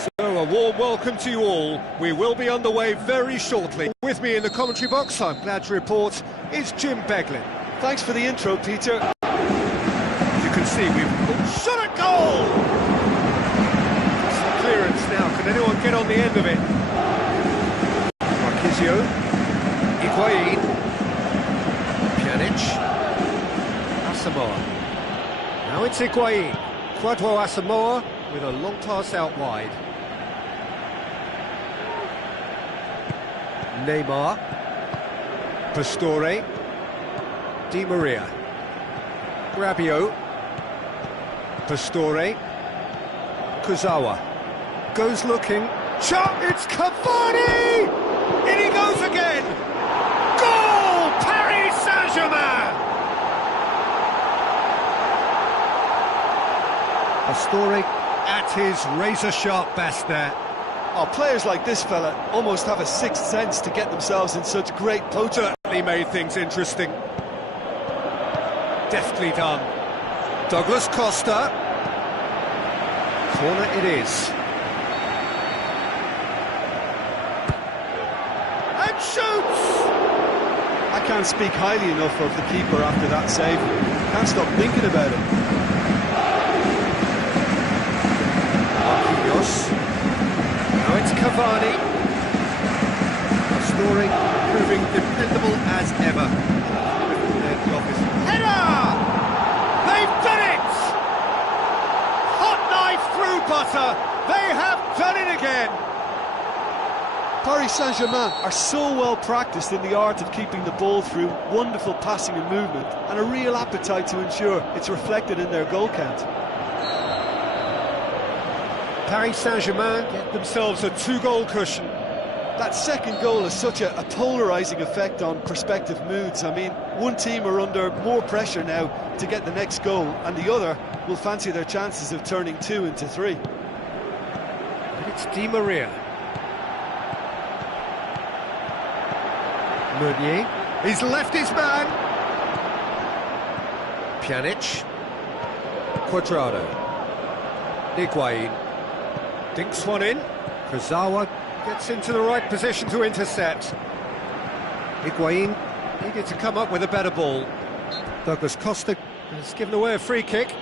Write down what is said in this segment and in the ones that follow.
So a warm welcome to you all. We will be underway very shortly. With me in the commentary box, I'm glad to report, is Jim Beglin. Thanks for the intro, Peter. As you can see, we've shot a goal! That's the clearance now. Can anyone get on the end of it? Marquisio, Higuain, Pjanic, Asamoah. Now it's Higuain. Kwadwo Asamoah with a long pass out wide. Neymar, Pastore, Di Maria, Rabiot, Pastore, Kurzawa, goes looking, shot, it's Cavani! In he goes again! Goal! Paris Saint-Germain! Pastore at his razor-sharp best there. Oh, players like this fella almost have a sixth sense to get themselves in such great poacher. Certainly made things interesting. Deftly done. Douglas Costa. Corner it is. And shoots! I can't speak highly enough of the keeper after that save. Can't stop thinking about it. Marquinhos. Now it's Cavani. Pastore proving dependable as ever. Header! They've done it! Hot knife through butter. They have done it again. Paris Saint-Germain are so well practiced in the art of keeping the ball through wonderful passing and movement, and a real appetite to ensure it's reflected in their goal count. Paris Saint-Germain get themselves a two-goal cushion. That second goal has such a polarising effect on prospective moods. I mean, one team are under more pressure now to get the next goal, and the other will fancy their chances of turning 2 into 3. And it's Di Maria. Meunier. He's left his man. Pjanic. Cuadrado. Higuain. Dinks one in. Kurzawa gets into the right position to intercept. Higuain needed to come up with a better ball. Douglas Costa has given away a free kick.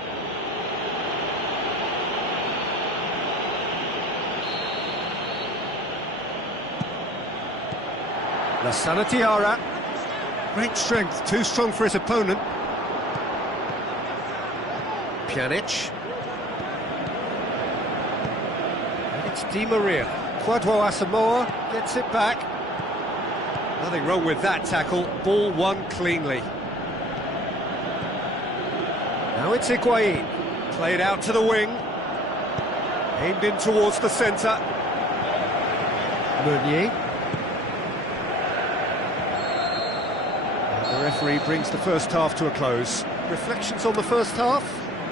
Lassana Diarra. Great strength, too strong for his opponent. Pjanic. It's Di Maria. Kwadwo Asamoah gets it back. Nothing wrong with that tackle. Ball won cleanly. Now it's Higuain. Played out to the wing. Aimed in towards the centre. Meunier. And the referee brings the first half to a close. Reflections on the first half?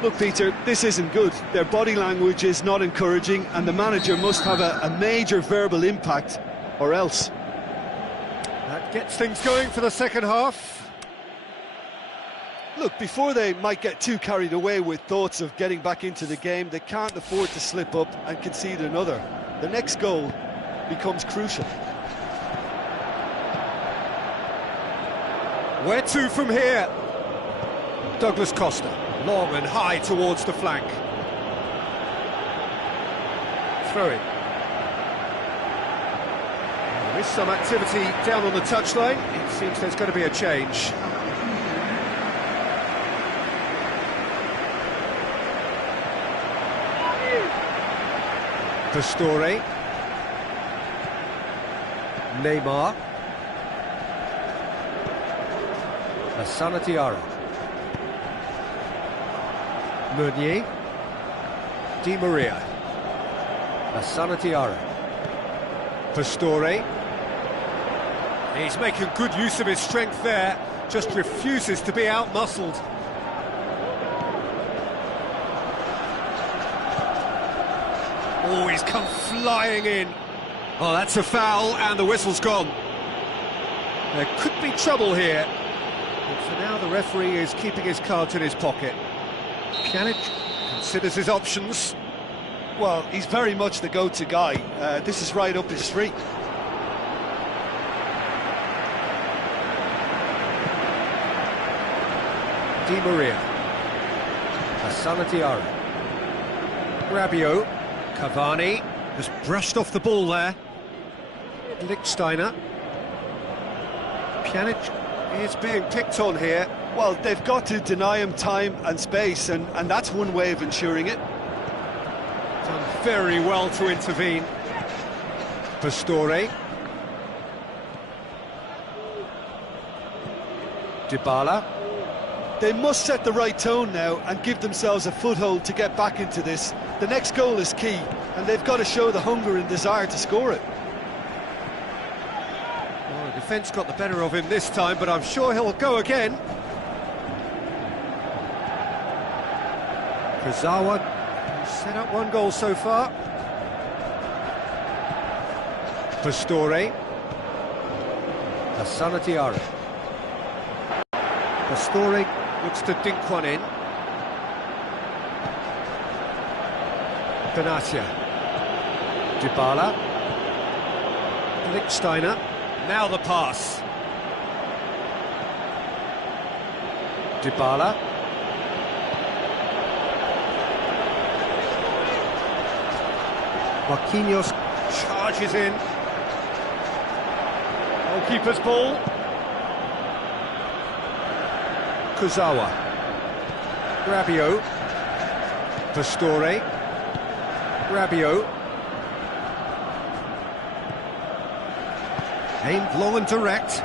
Look, Peter, this isn't good. Their body language is not encouraging, and the manager must have a major verbal impact, or else. That gets things going for the second half. Look, before they might get too carried away with thoughts of getting back into the game, they can't afford to slip up and concede another. The next goal becomes crucial. Where to from here? Douglas Costa. Long and high towards the flank. Throw it. There is some activity down on the touchline. It seems there's going to be a change. Pastore. Neymar. Lassana Diarra. Meunier. Di Maria. Lassana Diarra. Pastore. He's making good use of his strength there, just refuses to be out-muscled. Oh, he's come flying in. Oh, that's a foul, and the whistle's gone. There could be trouble here. But for now, the referee is keeping his cards in his pocket. Pjanic considers his options. Well, he's very much the go-to guy. This is right up his street. Di Maria. Asana Diarra. Rabiot. Cavani has brushed off the ball there. Lichtsteiner. Pjanic is being picked on here. Well, they've got to deny him time and space, and that's one way of ensuring it. Done very well to intervene. Pastore. Dybala. They must set the right tone now and give themselves a foothold to get back into this. The next goal is key, and they've got to show the hunger and desire to score it. Well, the defence got the better of him this time, but I'm sure he'll go again. Kurzawa set up one goal so far. Pastore. Asana Diarra. Pastore looks to dink one in. Benatia. Dybala. Lichtsteiner. Now the pass. Dybala. Marquinhos charges in. Goalkeeper's ball. Kurzawa. Rabiot. Pastore. Rabiot. Aimed long and direct.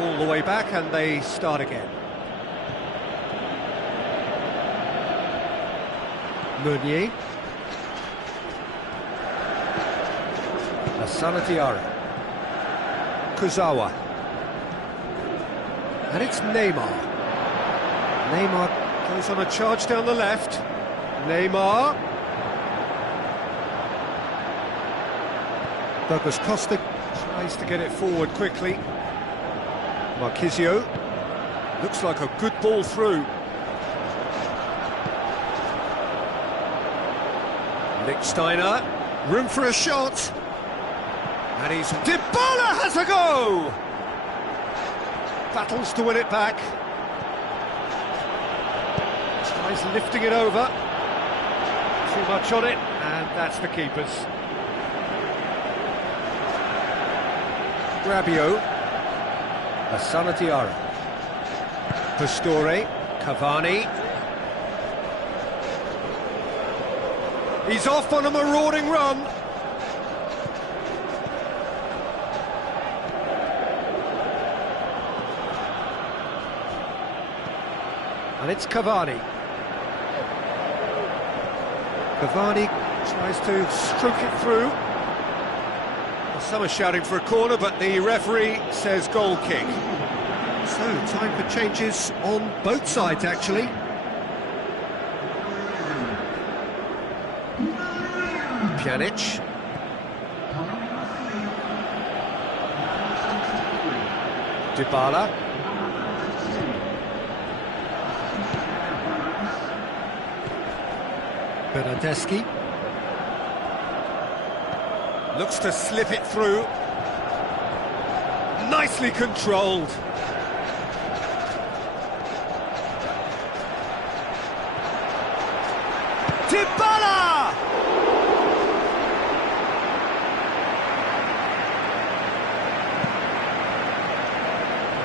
All the way back, and they start again. Meunier. Asana Diarra. Kurzawa. And it's Neymar. Neymar goes on a charge down the left. Neymar. Douglas Costa tries to get it forward quickly. Marquisio. Looks like a good ball through. Lichtsteiner. Room for a shot. And he's... Dybala has a go! Battles to win it back. Tries lifting it over. Too much on it, and that's the keeper's. Rabiot. Asana Diarra. Pastore. Cavani. He's off on a marauding run. And it's Cavani. Cavani tries to stroke it through. Well, some are shouting for a corner, but the referee says goal kick. So, time for changes on both sides, actually. Pjanic. Dybala. Bernardeschi. Looks to slip it through. Nicely controlled. Dybala!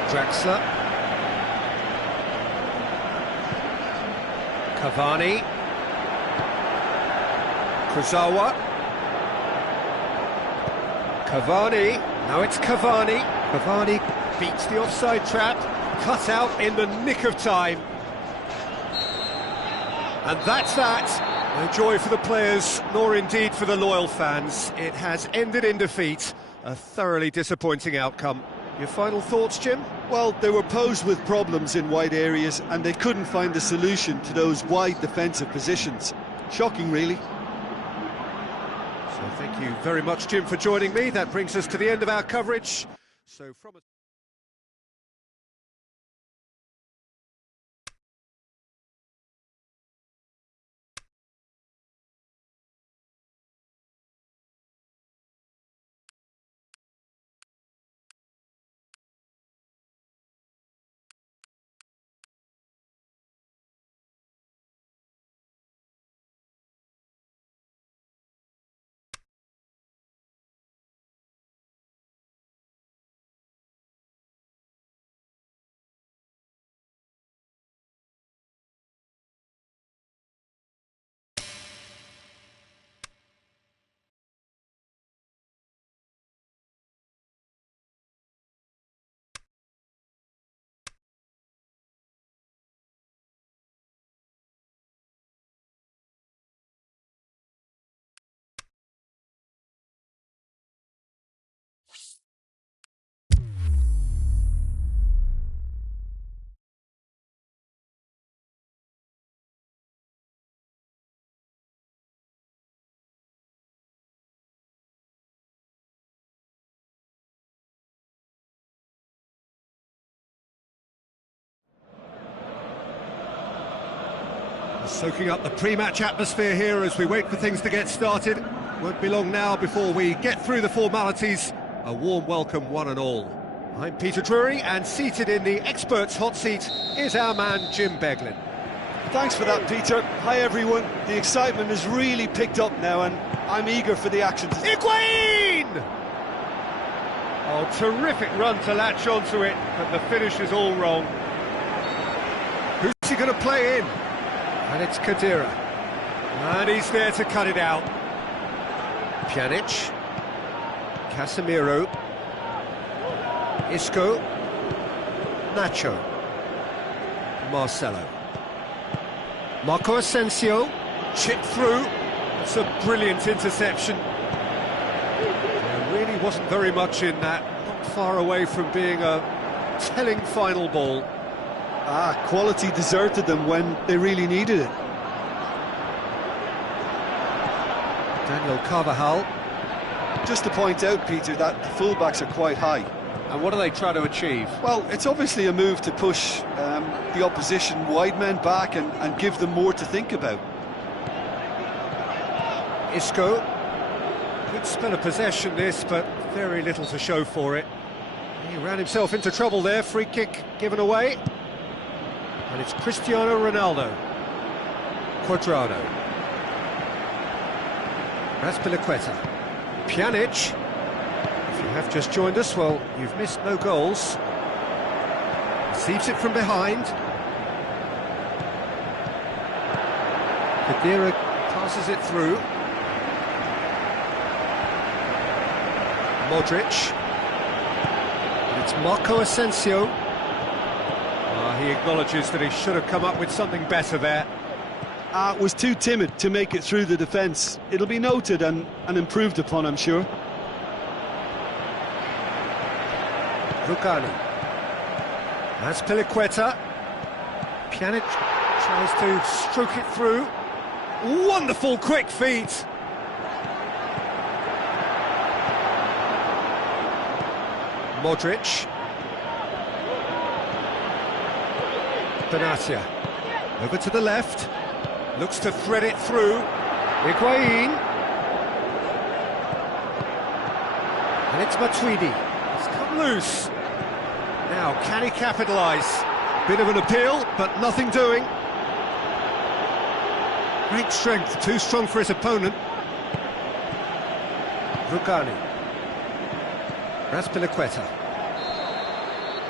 Draxler. Cavani. Kurzawa. Cavani. Now it's Cavani. Cavani beats the offside trap. Cut out in the nick of time. And that's that. No joy for the players, nor indeed for the loyal fans. It has ended in defeat. A thoroughly disappointing outcome. Your final thoughts, Jim? Well, they were posed with problems in wide areas and they couldn't find the solution to those wide defensive positions. Shocking, really. So thank you very much, Jim, for joining me. That brings us to the end of our coverage. So from Soaking up the pre-match atmosphere here as we wait for things to get started. Won't be long now before we get through the formalities. A warm welcome, one and all. I'm Peter Drury, and seated in the experts' hot seat is our man Jim Beglin. Thanks for that, Peter. Hi, everyone. The excitement has really picked up now, and I'm eager for the action. Higuain! Oh, terrific run to latch onto it, but the finish is all wrong. Who's he going to play in? And it's Khedira. And he's there to cut it out. Pjanic. Casemiro. Isco. Nacho. Marcelo. Marco Asensio. Chipped through. It's a brilliant interception. There really wasn't very much in that. Not far away from being a telling final ball. Quality deserted them when they really needed it. Daniel Carvajal. Just to point out, Peter, that the fullbacks are quite high. And what do they try to achieve? Well, it's obviously a move to push the opposition wide men back and give them more to think about. Isco. Good spell of possession this, but very little to show for it. He ran himself into trouble there. Free kick given away. And it's Cristiano Ronaldo. Cuadrado. Azpilicueta. Pjanic. If you have just joined us, well, you've missed no goals. Receives it from behind. Khedira passes it through. Modric. And it's Marco Asensio. He acknowledges that he should have come up with something better there. Was too timid to make it through the defence. It'll be noted and improved upon, I'm sure. Rugani. Azpilicueta. Pjanic tries to stroke it through. Wonderful quick feet. Modric. Benatia. Over to the left. Looks to thread it through. Higuain. And it's Matuidi. It's come loose. Now, can he capitalise? Bit of an appeal, but nothing doing. Great strength, too strong for his opponent. Rugani. Azpilicueta.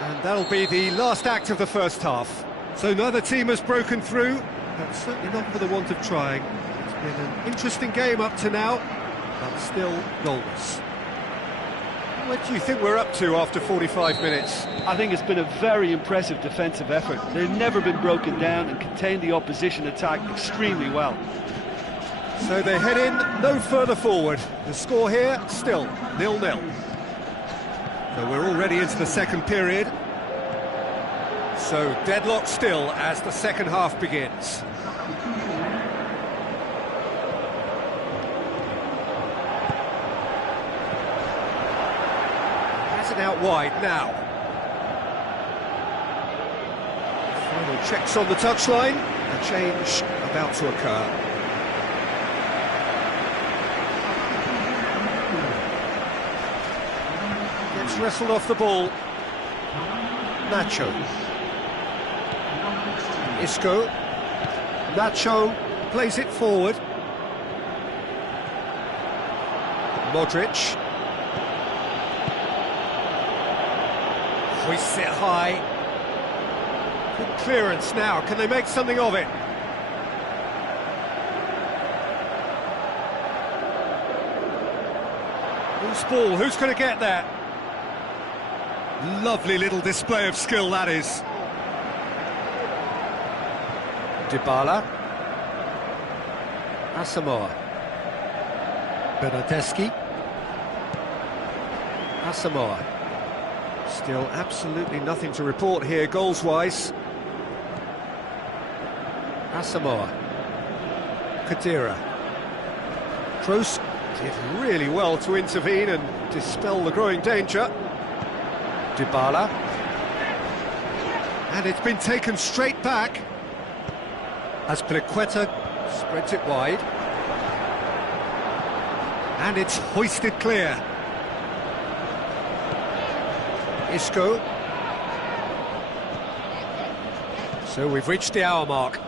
And that'll be the last act of the first half. So neither team has broken through, but certainly not for the want of trying. It's been an interesting game up to now, but still goalless. What do you think we're up to after 45 minutes? I think it's been a very impressive defensive effort. They've never been broken down and contained the opposition attack extremely well. So they head in no further forward. The score here, still 0-0. So we're already into the second period. So deadlock still as the second half begins. Has it out wide now. Final checks on the touchline. A change about to occur. Gets wrestled off the ball. Nacho. Isco. Nacho plays it forward. Modric. Hoists it high. Good clearance now. Can they make something of it? Loose ball. Who's going to get that? Lovely little display of skill, that is. Dybala. Asamoah. Bernardeschi. Asamoah. Still absolutely nothing to report here goals-wise. Asamoah. Khedira. Kroos did really well to intervene and dispel the growing danger. Dybala. And it's been taken straight back. Azpilicueta spreads it wide. And it's hoisted clear. Isco. So we've reached the hour mark.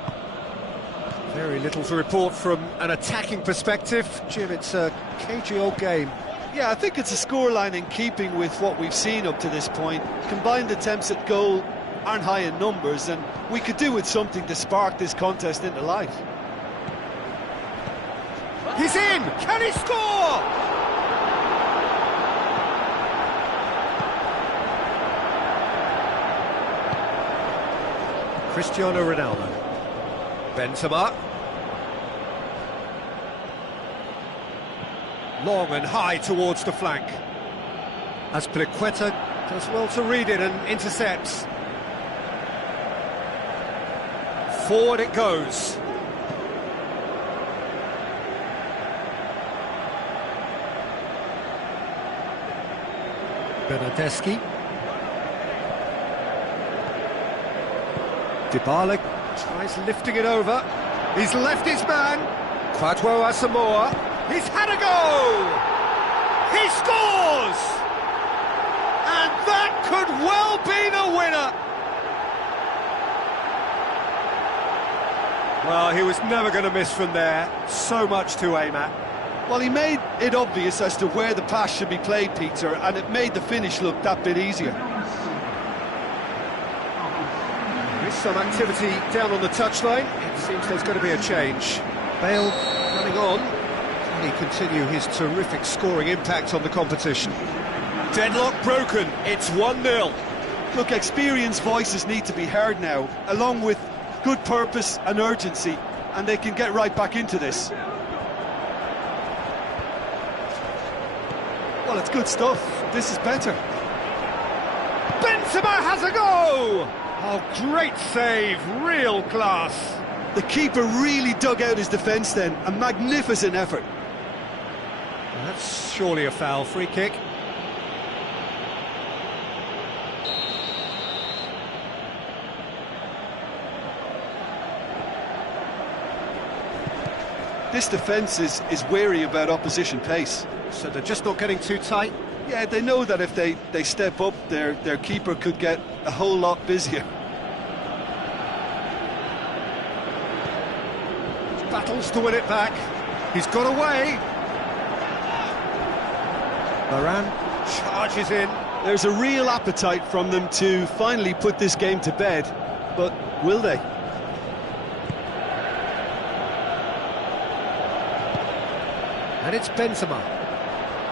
Very little to report from an attacking perspective. Jim, it's a cagey old game. Yeah, I think it's a scoreline in keeping with what we've seen up to this point. Combined attempts at goal aren't high in numbers, and we could do with something to spark this contest into life. He's in! Can he score? Cristiano Ronaldo. Benzema. Long and high towards the flank. Azpilicueta does well to read it and intercepts. Forward it goes. Bernardeschi. Dybala tries lifting it over. He's left his man. Kwadwo Asamoah. He's had a go! He scores! And that could well be the winner! Well, he was never going to miss from there. So much to aim at. Well, he made it obvious as to where the pass should be played, Peter, and it made the finish look that bit easier. There's some activity down on the touchline. It seems there's going to be a change. Bale running on. Can he continue his terrific scoring impact on the competition? Deadlock broken. It's 1-0. Look, experienced voices need to be heard now, along with good purpose and urgency, and they can get right back into this. Well, it's good stuff. This is better. Benzema has a go! Oh, great save, real class. The keeper really dug out his defence then, a magnificent effort. That's surely a foul. Free kick. This defence is wary about opposition pace. So they're just not getting too tight? Yeah, they know that if they step up, their keeper could get a whole lot busier. Battles to win it back. He's got away. Varane charges in. There's a real appetite from them to finally put this game to bed, but will they? And it's Benzema.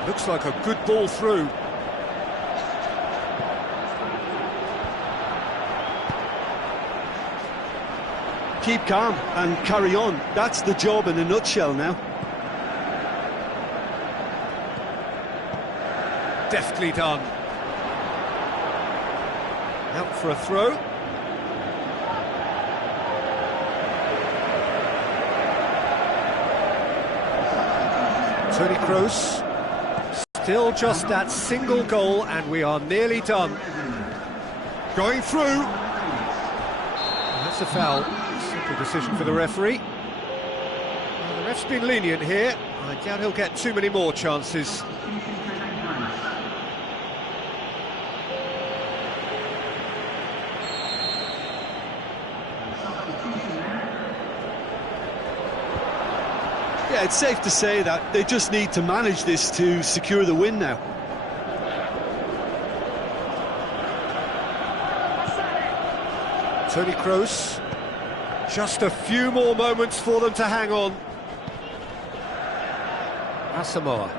Looks like a good ball through. Keep calm and carry on. That's the job in a nutshell now. Deftly done. Out for a throw. Toni Kroos. Still just that single goal and we are nearly done. Going through. That's a foul. Simple decision for the referee. Well, the ref's been lenient here. I doubt he'll get too many more chances. Yeah, it's safe to say that they just need to manage this to secure the win now. Toni Kroos. Just a few more moments for them to hang on. Asamoah.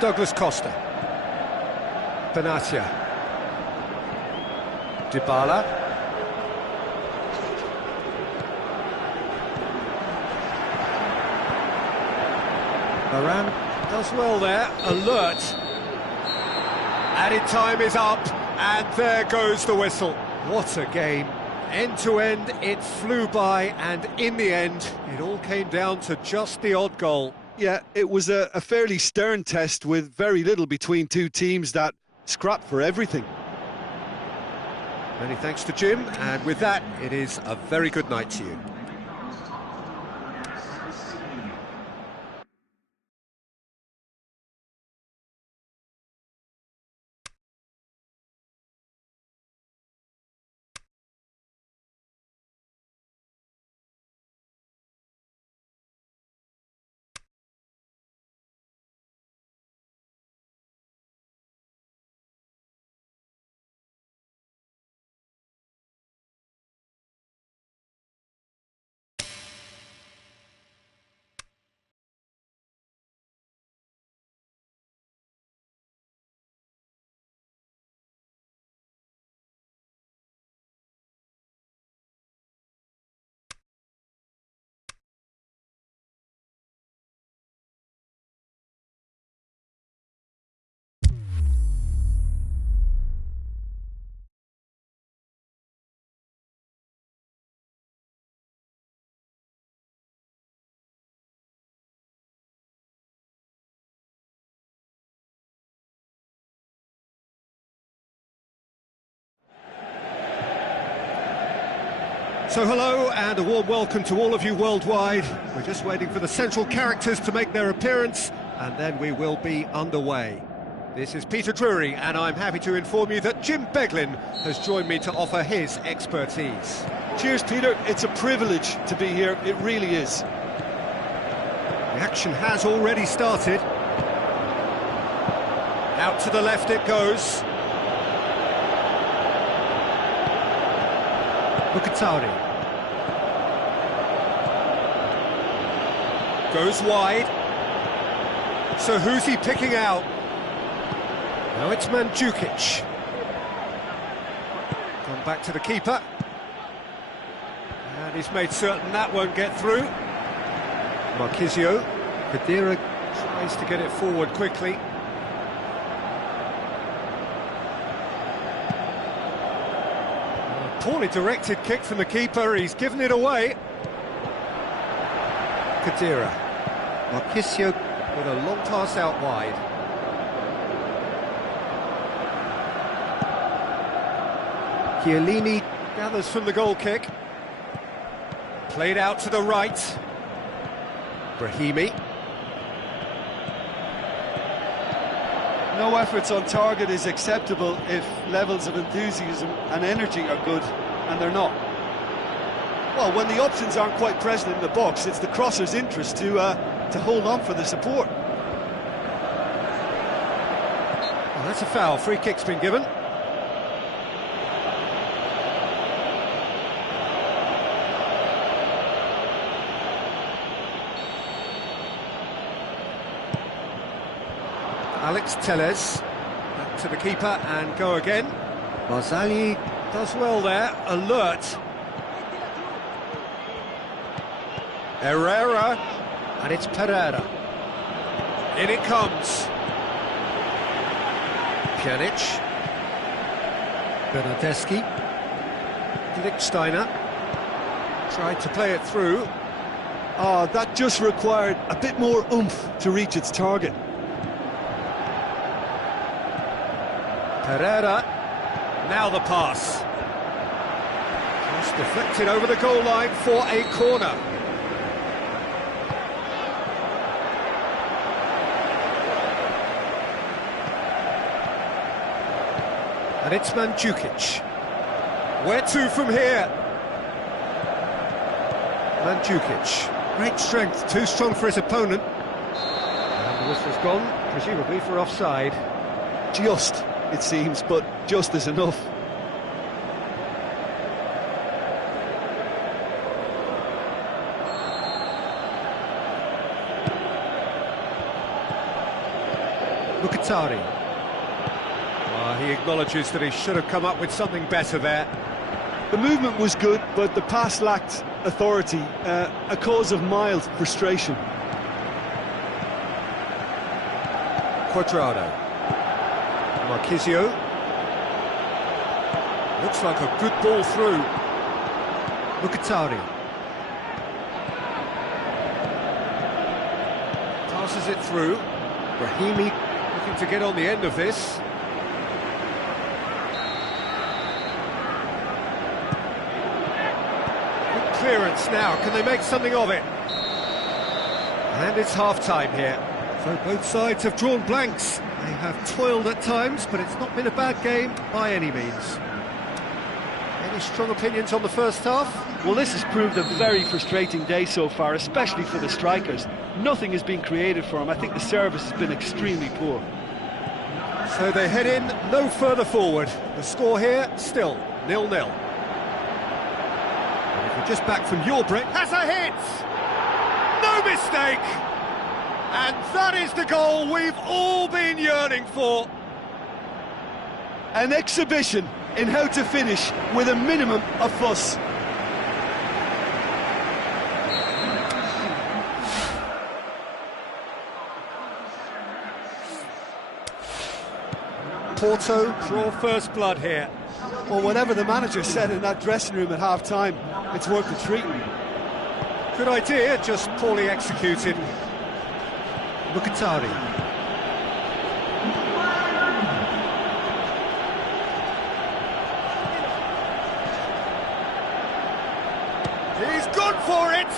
Douglas Costa. Benatia. Dybala. Varane does well there, alert. Added time is up, and there goes the whistle. What a game. End to end, it flew by, and in the end, it all came down to just the odd goal. Yeah, it was a fairly stern test with very little between two teams that scrapped for everything. Many thanks to Jim, and with that, it is a very good night to you. So hello and a warm welcome to all of you worldwide. We're just waiting for the central characters to make their appearance and then we will be underway. This is Peter Drury and I'm happy to inform you that Jim Beglin has joined me to offer his expertise. Cheers, Peter. It's a privilege to be here. It really is. The action has already started. Out to the left it goes. Mkhitaryan goes wide. So who's he picking out? Now it's Mandzukic. Gone back to the keeper. And he's made certain that won't get through. Marchisio. Khedira tries to get it forward quickly. Poorly directed kick from the keeper, he's given it away. Khedira. Marchisio with a long pass out wide. Chiellini gathers from the goal kick. Played out to the right. Brahimi. No efforts on target is acceptable if levels of enthusiasm and energy are good, and they're not. Well, when the options aren't quite present in the box, it's the crosser's interest to hold on for the support. Well, that's a foul. Free kick's been given. Alex Telles, back to the keeper and go again. Barzagli does well there, alert. Herrera, and it's Pereira. In it comes. Pjanic. Bernardeschi. Lichtsteiner tried to play it through. Ah, that just required a bit more oomph to reach its target. Pereira, now the pass. Just deflected over the goal line for a corner. And it's Mandzukic. Where to from here? Mandzukic, great strength, too strong for his opponent. And the whistle's gone, presumably for offside. Just, it seems, but just is enough. Mkhitaryan. He acknowledges that he should have come up with something better there. The movement was good, but the pass lacked authority, a cause of mild frustration. Cuadrado. Marchisio. Looks like a good ball through. Mkhitaryan. Passes it through. Brahimi looking to get on the end of this. Good clearance now. Can they make something of it? And it's half-time here. So both sides have drawn blanks. They have toiled at times, but it's not been a bad game by any means. Any strong opinions on the first half? Well, this has proved a very frustrating day so far, especially for the strikers. Nothing has been created for them. I think the service has been extremely poor. So they head in no further forward. The score here, still 0-0. And if you're just back from your break, has a hit! No mistake! And that is the goal we've all been yearning for. An exhibition in how to finish with a minimum of fuss. Porto draw first blood here. Well, whatever the manager said in that dressing room at half-time, it's worth the treat. Good idea, just poorly executed. Mkhitaryan. gone for it!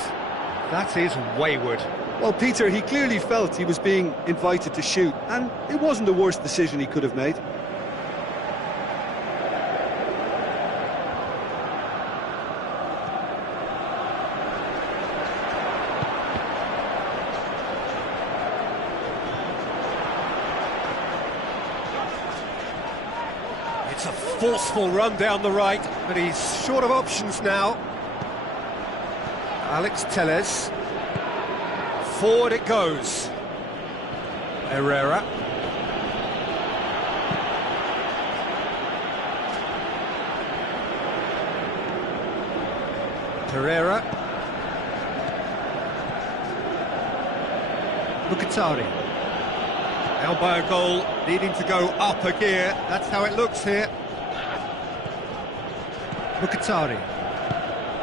That is wayward. Well, Peter, he clearly felt he was being invited to shoot, and it wasn't the worst decision he could have made. It's a forceful run down the right, but he's short of options now. Alex Telles. Forward it goes. Herrera. Herrera. Mkhitaryan. Now by a goal, needing to go up a gear. That's how it looks here. Mkhitaryan.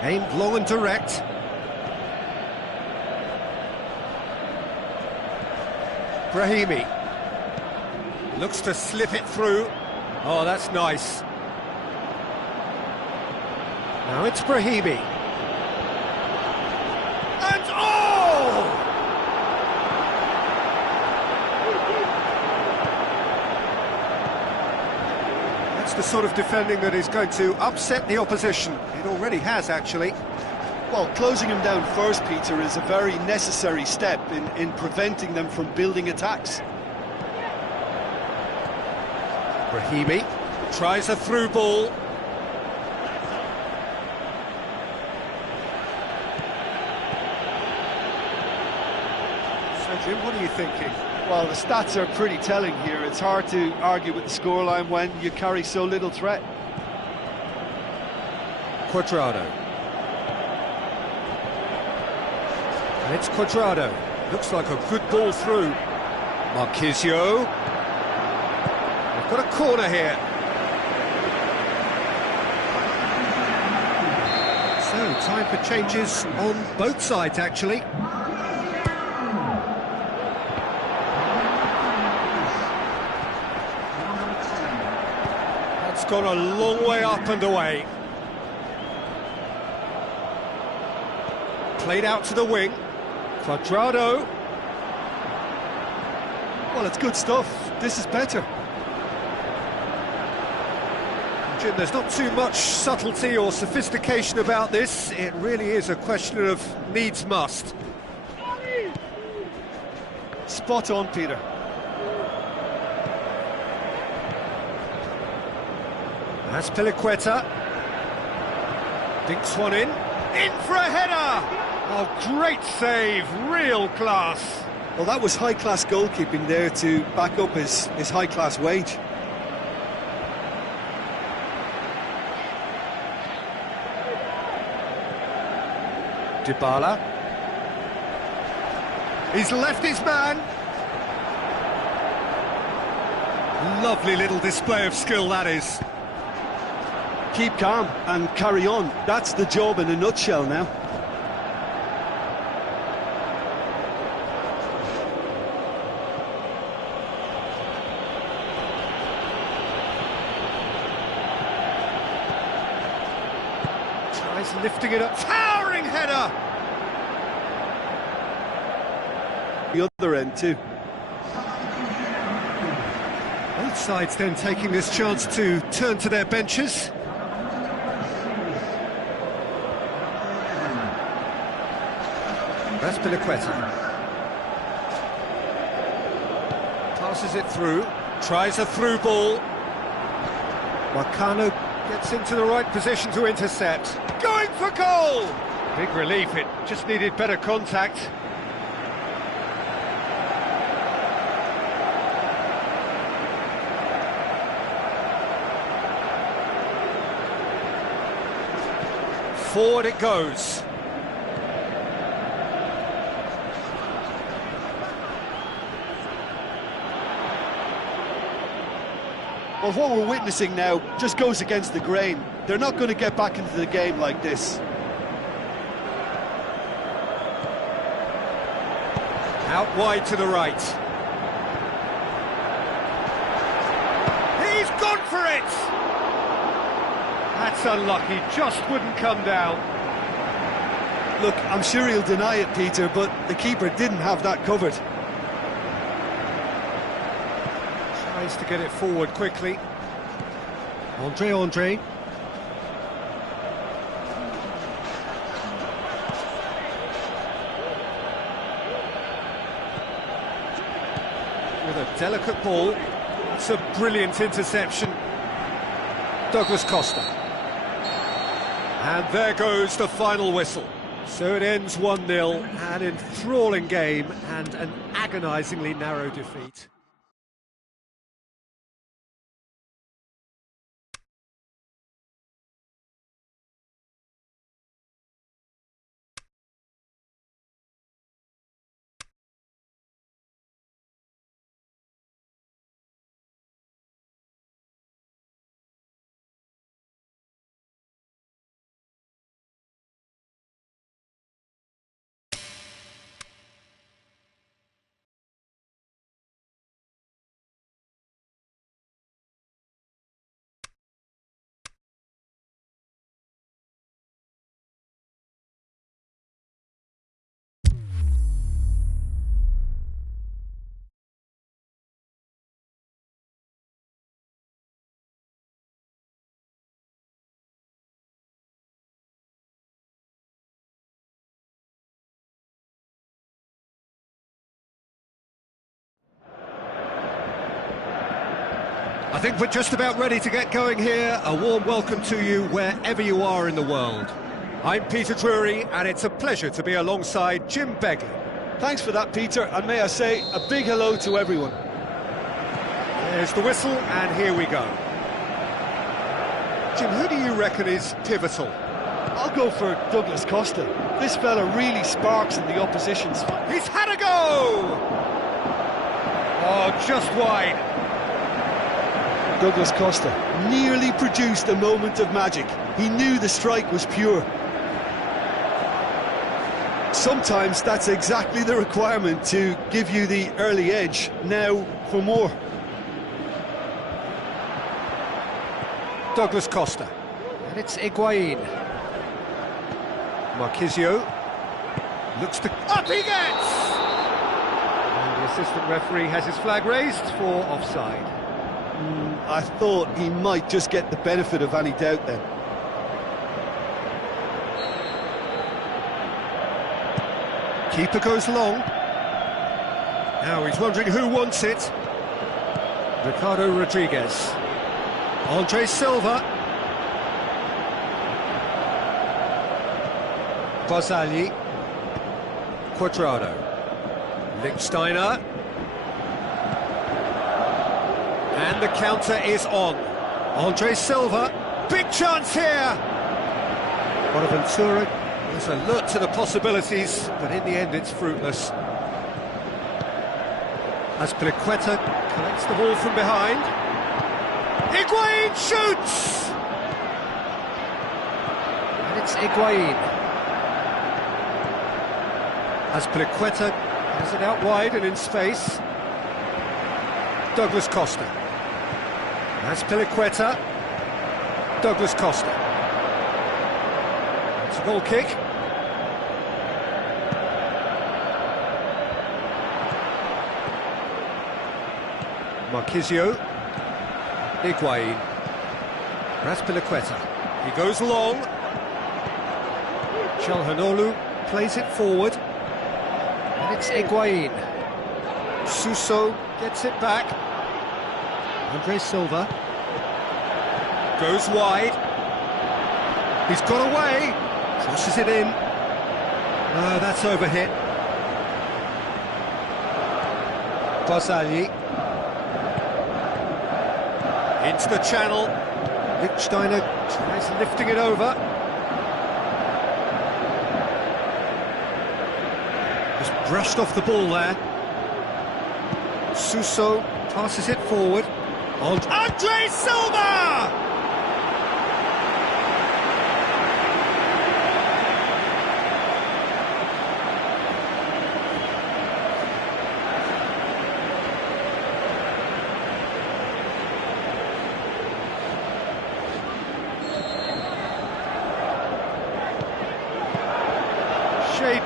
Aimed long and direct. Brahimi. Looks to slip it through. Oh, that's nice. Now it's Brahimi. And oh! That's the sort of defending that is going to upset the opposition. It already has, actually. Well, closing him down first, Peter, is a very necessary step in preventing them from building attacks. Brahimi tries a through ball. So, Jim, what are you thinking? Well, the stats are pretty telling here. It's hard to argue with the scoreline when you carry so little threat. Cuadrado. And it's Cuadrado. Looks like a good ball through. Marquisio. They've got a corner here. So, time for changes on both sides, actually. That's gone a long way up and away. Played out to the wing. Cuadrado. Well, it's good stuff. This is better. Jim, there's not too much subtlety or sophistication about this. It really is a question of needs must. Spot on, Peter. That's Piliqueta. Dinks one in. In for a header! Oh, great save, real class. Well, that was high-class goalkeeping there to back up his high-class wage. Dybala. He's left his man. Lovely little display of skill, that is. Keep calm and carry on. That's the job in a nutshell now. Tries lifting it up. Towering header! The other end too. Both sides then taking this chance to turn to their benches. That's Piliqueta. Passes it through, tries a through ball. Marcano gets into the right position to intercept. Going for goal! Big relief, it just needed better contact. Forward it goes. Well, what we're witnessing now just goes against the grain. They're not going to get back into the game like this. Out wide to the right. He's gone for it! That's unlucky, just wouldn't come down. Look, I'm sure he'll deny it, Peter, but the keeper didn't have that covered. Tries to get it forward quickly. Andre. With a delicate ball. It's a brilliant interception. Douglas Costa. And there goes the final whistle. So it ends 1-0, an enthralling game and an agonisingly narrow defeat. I think we're just about ready to get going here. A warm welcome to you wherever you are in the world. I'm Peter Drury, and it's a pleasure to be alongside Jim Begley. Thanks for that, Peter, and may I say a big hello to everyone. There's the whistle, and here we go. Jim, who do you reckon is pivotal? I'll go for Douglas Costa. This fella really sparks in the opposition's... He's had a go! Oh, just wide. Douglas Costa nearly produced a moment of magic. He knew the strike was pure. Sometimes that's exactly the requirement to give you the early edge. Now for more. Douglas Costa. And it's Higuain. Marquisio. Looks to... Up he gets! And the assistant referee has his flag raised for offside. I thought he might just get the benefit of any doubt then. Keeper goes long. Now he's wondering who wants it. Ricardo Rodriguez. Andre Silva. Barzagli. Cuadrado. Lichtsteiner. And the counter is on. Andre Silva. Big chance here. Bonaventura is alert to the possibilities, but in the end it's fruitless. Azpilicueta collects the ball from behind. Higuain shoots! And it's Higuain. Azpilicueta has it out wide and in space. Douglas Costa. Azpilicueta. Douglas Costa. It's a goal kick. Marquisio. Higuain. Azpilicueta. He goes long. Calhanoglu plays it forward. And it's Higuain. Suso gets it back. Andre Silva. Goes wide. He's got away. Crosses it in. Oh, that's overhit. Barzagli. Into the channel. Lichtsteiner tries lifting it over. Just brushed off the ball there. Suso passes it forward. Andre Silva!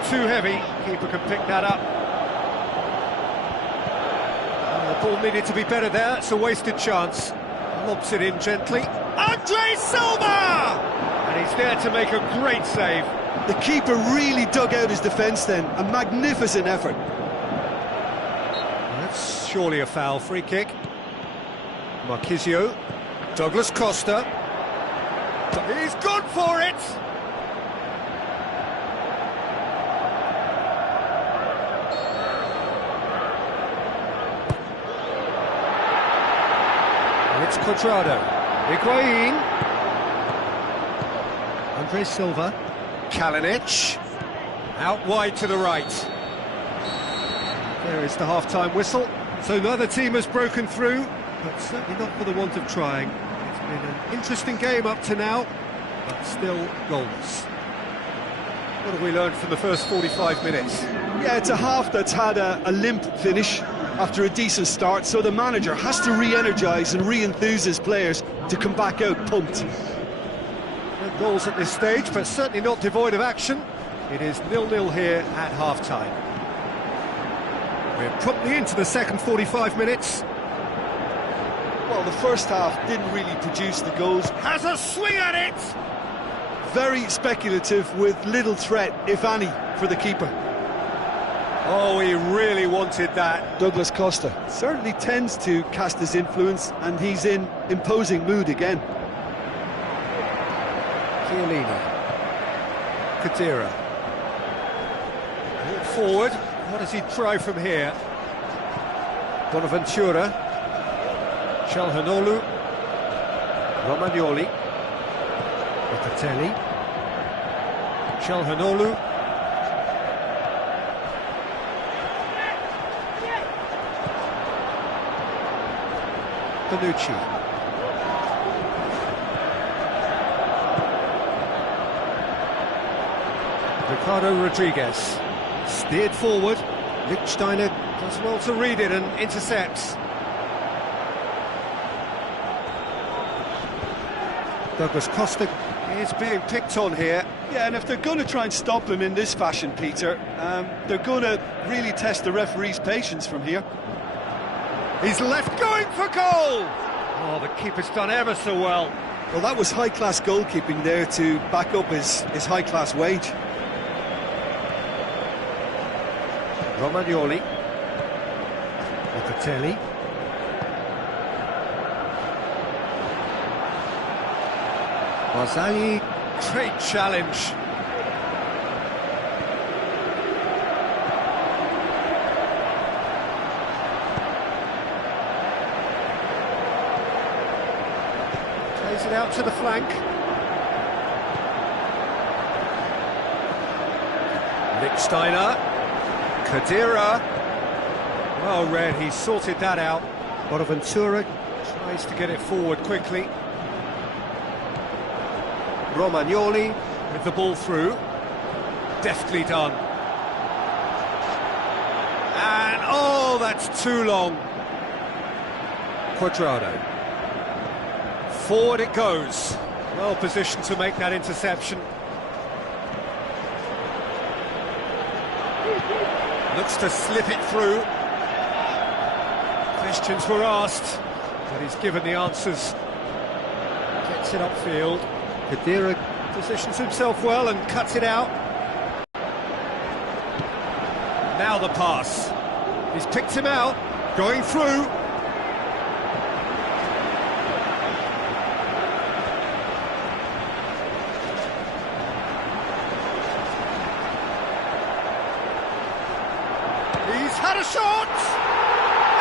too heavy. Keeper can pick that up. The ball needed to be better there. It's a wasted chance. Lobs it in gently. Andre Silva! And he's there to make a great save. The keeper really dug out his defence then. A magnificent effort. That's surely a foul. Free kick. Marchisio. Douglas Costa. He's gone for it! It's Cuadrado. Higuain. Andre Silva. Kalinic. Out wide to the right. There is the half-time whistle. So neither team has broken through, but certainly not for the want of trying. It's been an interesting game up to now, but still goalless. What have we learned from the first 45 minutes? Yeah, it's a half that's had a limp finish after a decent start, so the manager has to re-energise and re-enthuse his players to come back out pumped. No goals at this stage, but certainly not devoid of action. It is 0-0 here at half-time. We're promptly into the second 45 minutes. Well, the first half didn't really produce the goals. Has a swing at it! Very speculative with little threat, if any, for the keeper. Oh, he really wanted that. Douglas Costa certainly tends to cast his influence, and he's in imposing mood again. Chiellini. Khedira. Walk forward. What does he try from here? Bonaventura. Calhanoglu. Romagnoli. Locatelli. Calhanoglu. Bonucci. Ricardo Rodriguez. Steered forward. Lichtsteiner does well to read it and intercepts. Douglas Costa is being picked on here. Yeah, and if they're going to try and stop him in this fashion, Peter, they're going to really test the referee's patience from here. He's left going for goal! Oh, the keeper's done ever so well. Well, that was high-class goalkeeping there to back up his high-class wage. Romagnoli. Locatelli. Barzagli, great challenge. Plays it out to the flank. Lichtsteiner. Khedira. Well read, he sorted that out. Bonaventura tries to get it forward quickly. Romagnoli with the ball through. Deftly done. And, oh, that's too long. Cuadrado. Forward it goes. Well positioned to make that interception. Looks to slip it through. Questions were asked, but he's given the answers. Gets it upfield. Khedira positions himself well and cuts it out. Now the pass. He's picked him out, going through. He's had a shot!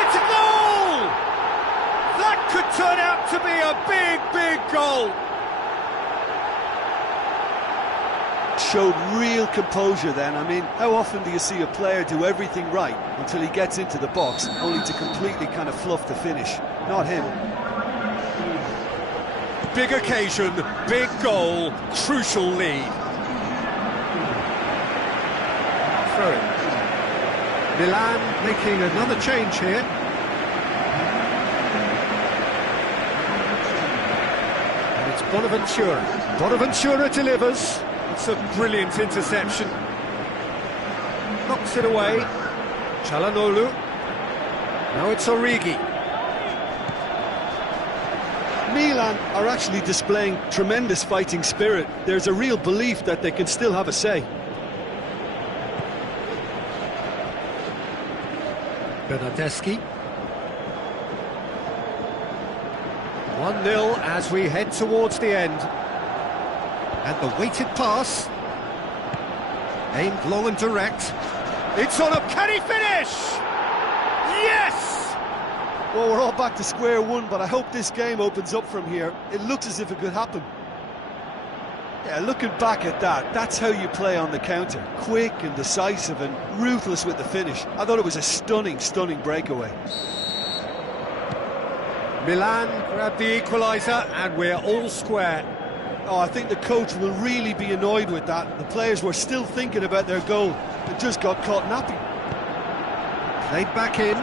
It's a goal! That could turn out to be a big, big goal. Showed real composure then. I mean, how often do you see a player do everything right until he gets into the box, only to completely kind of fluff the finish? Not him. Big occasion, big goal, crucial lead. Throw it. Milan making another change here. And it's Bonaventura. Bonaventura delivers. It's a brilliant interception. Tucks it away. Çalhanoğlu. Now it's Origi. Milan are actually displaying tremendous fighting spirit. There's a real belief that they can still have a say. Bernardeschi. 1-0 as we head towards the end. And the weighted pass. Aimed long and direct. It's on up. Can he finish? Yes! Well, we're all back to square one, but I hope this game opens up from here. It looks as if it could happen. Yeah, looking back at that, that's how you play on the counter. Quick and decisive and ruthless with the finish. I thought it was a stunning, stunning breakaway. Milan grabbed the equaliser and we're all square. Oh, I think the coach will really be annoyed with that. The players were still thinking about their goal and just got caught napping. Played back in.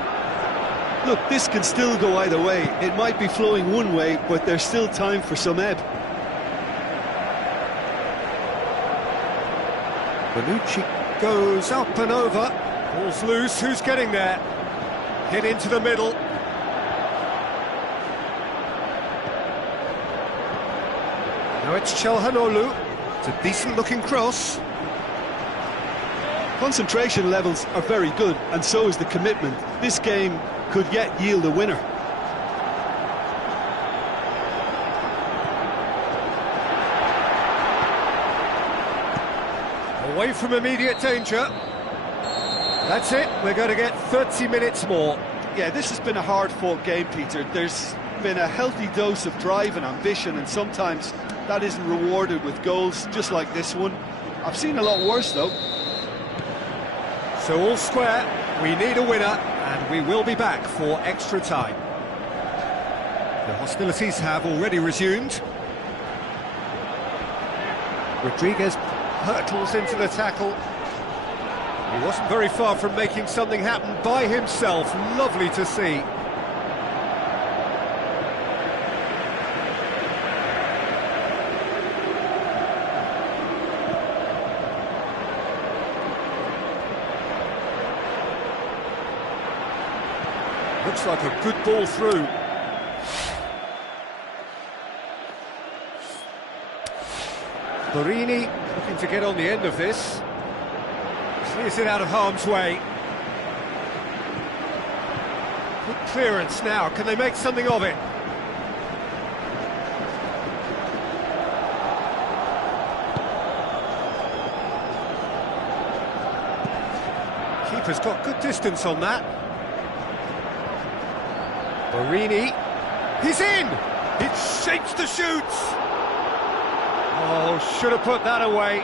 Look, this can still go either way. It might be flowing one way, but there's still time for some ebb. Bonucci goes up and over. Ball's loose. Who's getting there? Hit into the middle. Now it's Çalhanoğlu. It's a decent-looking cross. Concentration levels are very good, and so is the commitment. This game could yet yield a winner. Away from immediate danger. That's it, we're going to get 30 minutes more. Yeah, this has been a hard-fought game, Peter. There's been a healthy dose of drive and ambition, and sometimes that isn't rewarded with goals, just like this one. I've seen a lot worse, though. So all square, we need a winner, and we will be back for extra time. The hostilities have already resumed. Rodriguez hurtles into the tackle. He wasn't very far from making something happen by himself. Lovely to see. Looks like a good ball through. Borini looking to get on the end of this. Clears it out of harm's way. Good clearance now. Can they make something of it? Keeper's got good distance on that. Borini, he's in! It shapes the shoots! Oh, should have put that away.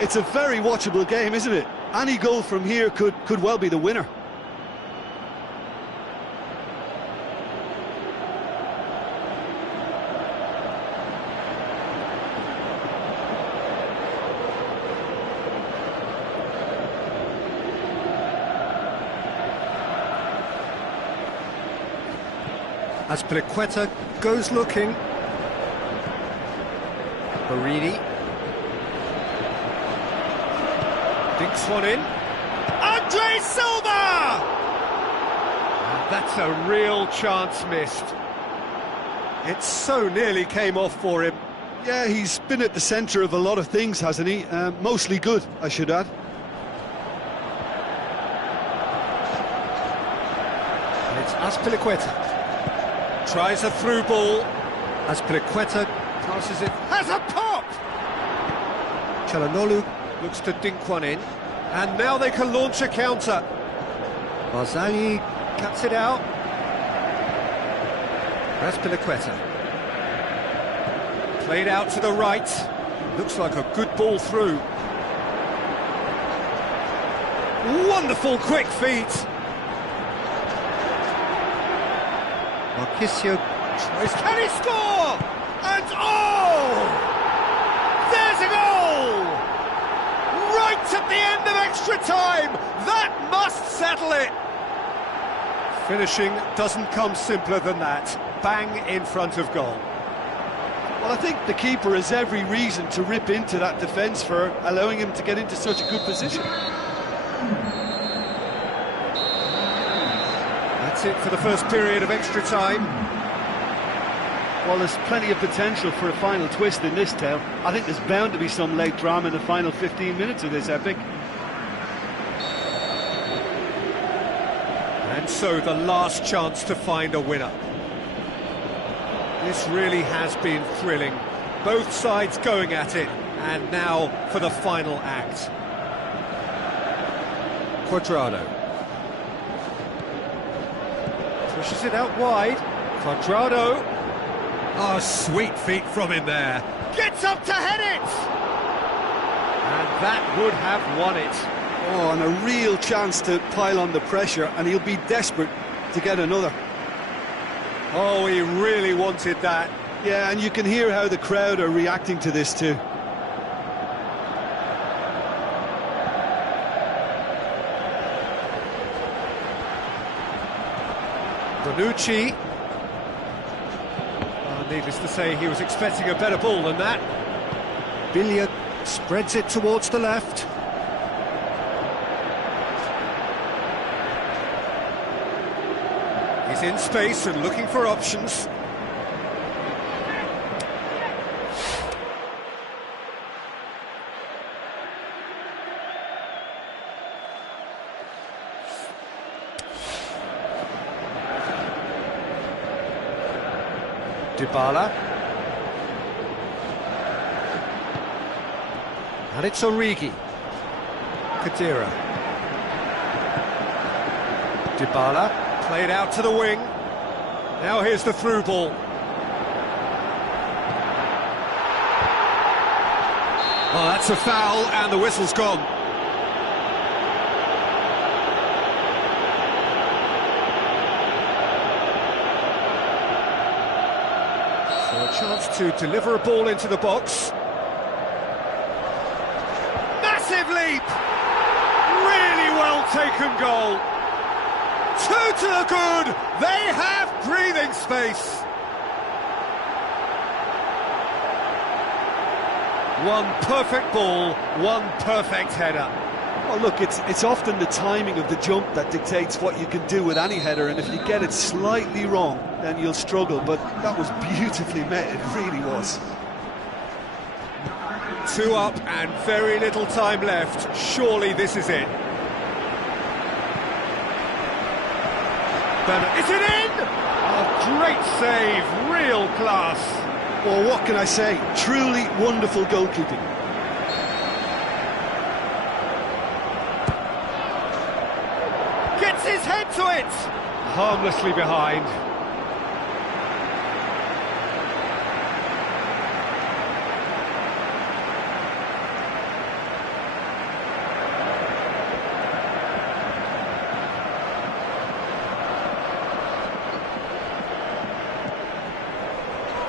It's a very watchable game, isn't it? Any goal from here could well be the winner. Azpilicueta goes looking. Borini dinks one in. Andre Silva! And that's a real chance missed. It so nearly came off for him. Yeah, he's been at the centre of a lot of things, hasn't he? Mostly good, I should add. And it's Azpilicueta. Tries a through ball. Azpilicueta passes it. Has a pop! Çalhanoğlu looks to dink one in. And now they can launch a counter. Barzagli cuts it out. Azpilicueta. Played out to the right. Looks like a good ball through. Wonderful quick feet. Marchisio tries. Can he score? And oh! There's a goal! Right at the end of extra time! That must settle it! Finishing doesn't come simpler than that. Bang in front of goal. Well, I think the keeper has every reason to rip into that defence for allowing him to get into such a good position. That's it for the first period of extra time. Well, there's plenty of potential for a final twist in this tale. I think there's bound to be some late drama in the final 15 minutes of this epic. And so the last chance to find a winner. This really has been thrilling. Both sides going at it, and now for the final act. Cuadrado. Pushes it out wide. Cuadrado. Oh, sweet feet from him there. Gets up to head it! And that would have won it. Oh, and a real chance to pile on the pressure, and he'll be desperate to get another. Oh, he really wanted that. Yeah, and you can hear how the crowd are reacting to this too. Bonucci. Needless to say, he was expecting a better ball than that. Billiard spreads it towards the left. He's in space and looking for options. Dybala. And it's Origi. Khedira. Dybala, played out to the wing. Now here's the through ball. Oh, that's a foul, and the whistle's gone. So a chance to deliver a ball into the box. Massive leap! Really well taken goal. Two to the good. They have breathing space. One perfect ball, one perfect header. Well, look, it's often the timing of the jump that dictates what you can do with any header, and if you get it slightly wrong, then you'll struggle, but that was beautifully met, it really was. 2 up and very little time left. Surely this is it. Is it in? Oh, great save, real class. Well, what can I say? Truly wonderful goalkeeping. Gets his head to it. Harmlessly behind.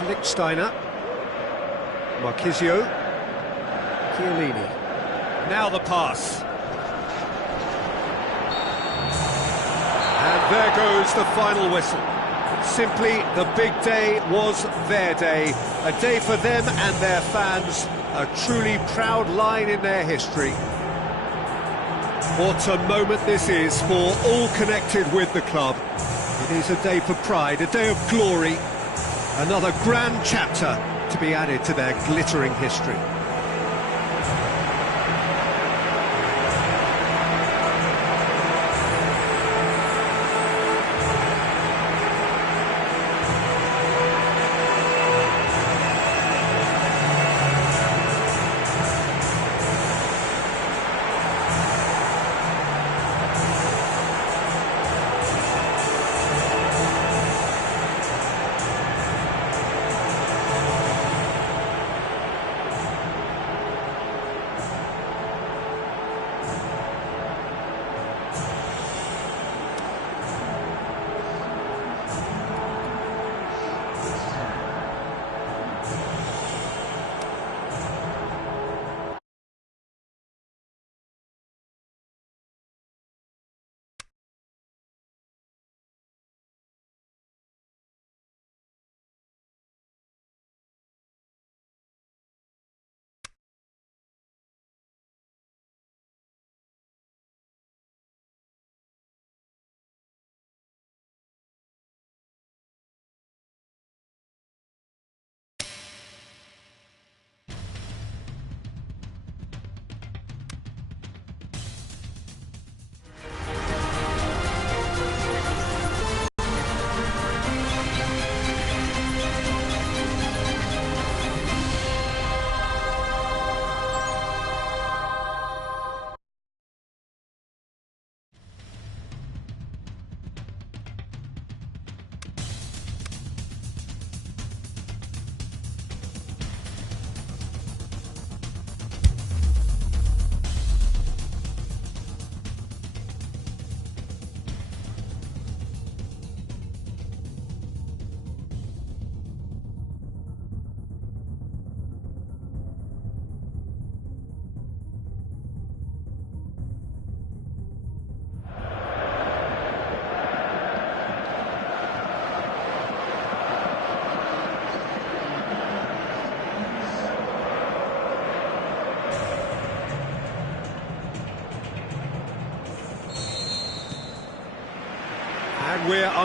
Lichtsteiner, Marchisio, Chiellini. Now the pass. And there goes the final whistle. Simply, the big day was their day. A day for them and their fans. A truly proud line in their history. What a moment this is for all connected with the club. It is a day for pride, a day of glory. Another grand chapter to be added to their glittering history.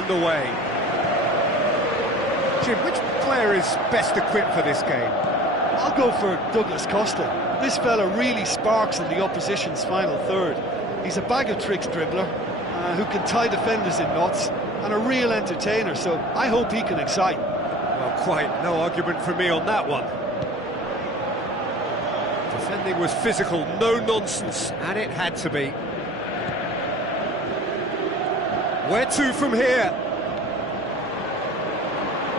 underway. Jim, which player is best equipped for this game? I'll go for Douglas Costa. This fella really sparks in the opposition's final third. He's a bag of tricks dribbler who can tie defenders in knots and a real entertainer, so I hope he can excite. Well, quite no argument from me on that one. Defending was physical, no nonsense, and it had to be. Where to from here?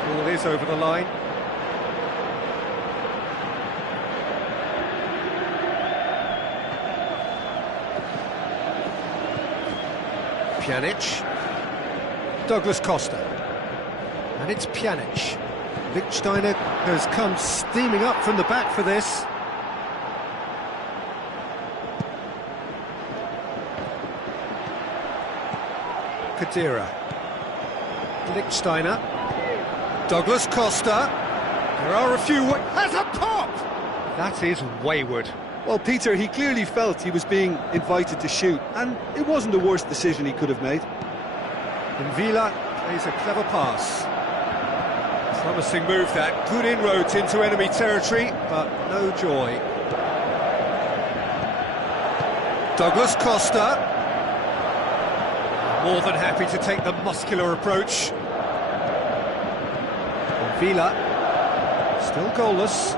Ball is over the line. Pjanic. Douglas Costa. And it's Pjanic. Lichtsteiner has come steaming up from the back for this. Khedira. Lichtsteiner. Douglas Costa. There are a few... Has a pop! That is wayward. Well, Peter, he clearly felt he was being invited to shoot, and it wasn't the worst decision he could have made. Villa plays a clever pass. Promising move that. Good inroads into enemy territory, but no joy. Douglas Costa. More than happy to take the muscular approach. Villa, still goalless.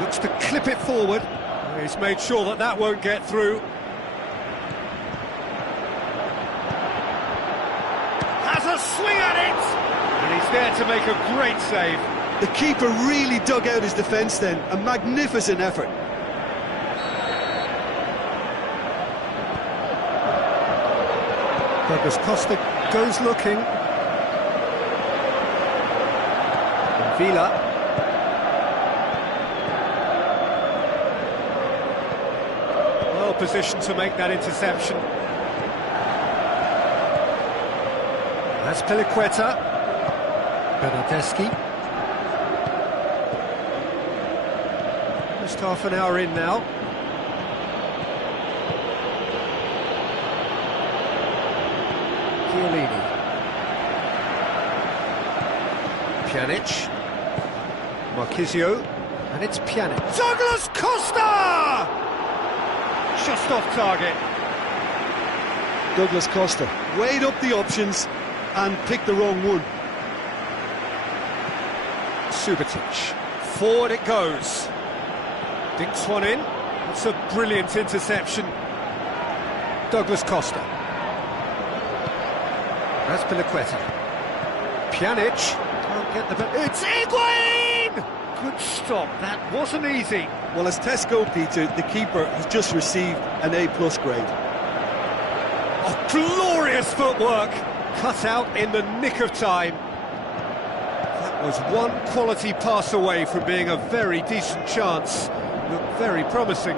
Looks to clip it forward. He's made sure that that won't get through. Has a swing at it! And he's there to make a great save. The keeper really dug out his defence then. A magnificent effort. Douglas Costa goes looking. Villa. Well positioned to make that interception. That's Piliqueta. Bernardeschi. Just half an hour in now. Chiellini. Pjanic. Marchisio. And it's Pjanic. Douglas Costa! Just off target. Douglas Costa weighed up the options and picked the wrong one. Subotic. Forward it goes. Dinks one in. That's a brilliant interception. Douglas Costa. That's Piliqueta. Pjanic. Can't get the... It's Higuain! Good stop. That wasn't easy. Well, as Tesco, Peter, the keeper has just received an A+ grade. Oh, glorious footwork! Cut out in the nick of time. That was one quality pass away from being a very decent chance. Looked very promising.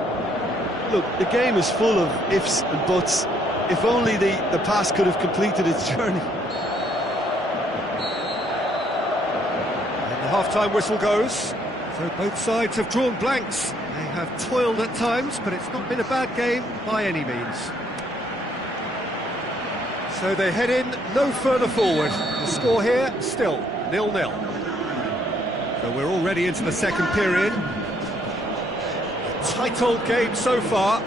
Look, the game is full of ifs and buts. If only the pass could have completed its journey. And the half-time whistle goes. So both sides have drawn blanks. They have toiled at times, but it's not been a bad game by any means. So they head in no further forward. The score here, still 0-0. So we're already into the second period. A tight old game so far.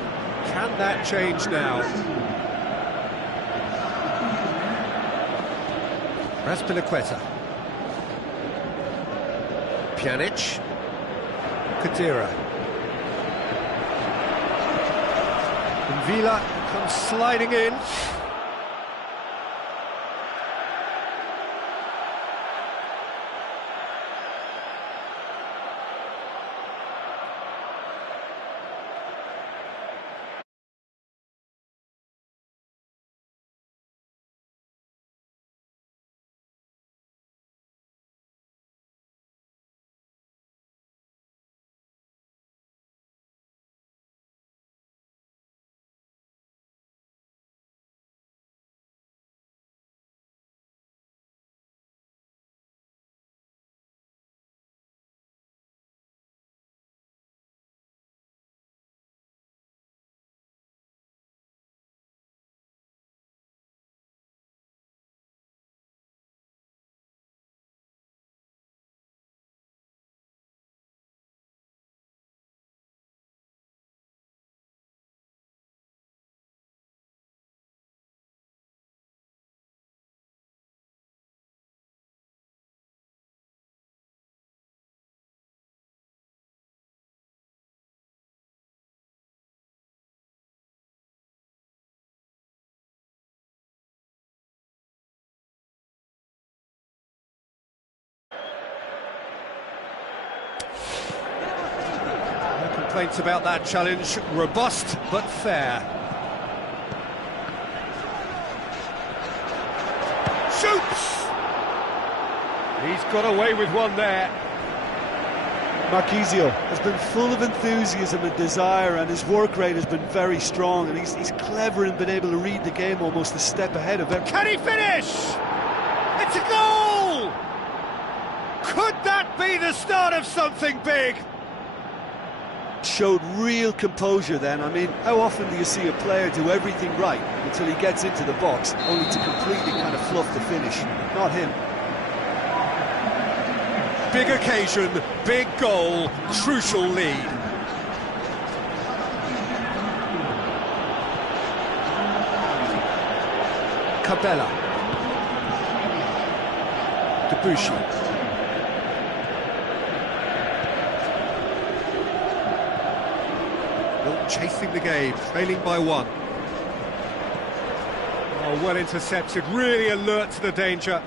Can that change now? Piliqueta. Pjanic. Khedira. And Villa comes sliding in. complaints about that challenge. Robust, but fair. Shoots! He's got away with one there. Marchisio has been full of enthusiasm and desire, and his work rate has been very strong, and he's clever and been able to read the game almost a step ahead of him. Can he finish? It's a goal! Could that be the start of something big? Showed real composure then. I mean, how often do you see a player do everything right until he gets into the box, only to completely kind of fluff the finish? Not him. Big occasion, big goal, crucial lead. Cabella. Debuchy. Chasing the game, trailing by one. Oh, well intercepted, really alert to the danger.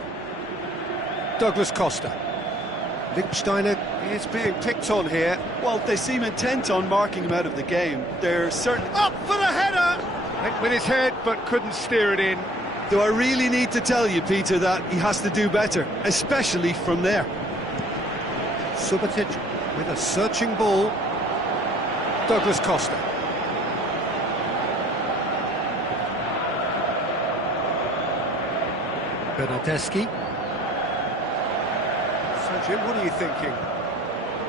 Douglas Costa. Lichtsteiner is being picked on here. Well, they seem intent on marking him out of the game. They're certainly... Up for the header! Hit with his head, but couldn't steer it in. Do I really need to tell you, Peter, that he has to do better, especially from there? Subotic with a searching ball. Douglas Costa. Bernardeschi. So, Jim, what are you thinking?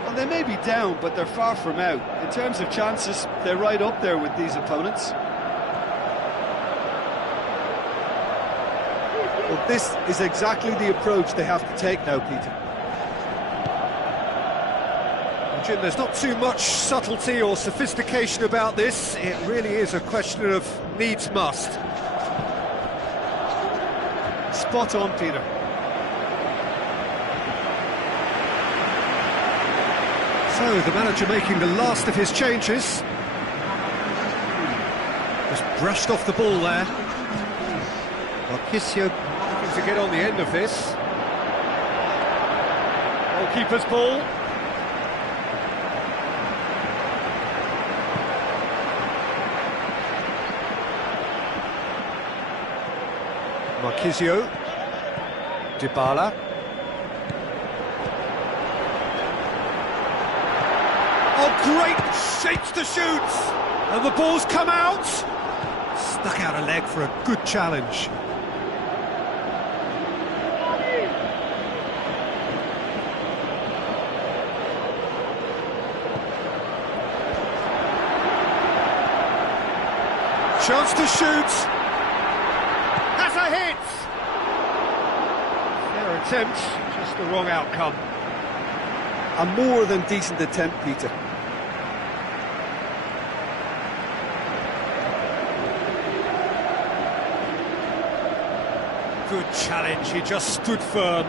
Well, they may be down, but they're far from out. In terms of chances, they're right up there with these opponents. Well, this is exactly the approach they have to take now, Peter. Jim, there's not too much subtlety or sophistication about this. It really is a question of needs must. Spot on, Peter. So, the manager making the last of his changes. Just brushed off the ball there. Marchisio looking to get on the end of this. Goalkeeper's ball. Marchisio. Dybala. Oh, great shapes to shoot! And the ball's come out! Stuck out a leg for a good challenge. Chance to shoot! Has a hit! Fair attempt, just the wrong outcome. A more than decent attempt, Peter. Good challenge, he just stood firm.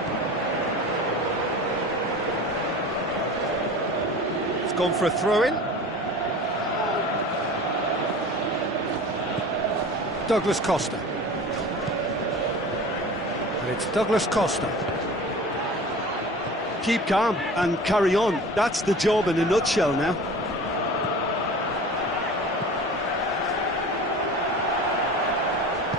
It's gone for a throw-in. Douglas Costa. And it's Douglas Costa. Keep calm and carry on. That's the job in a nutshell now.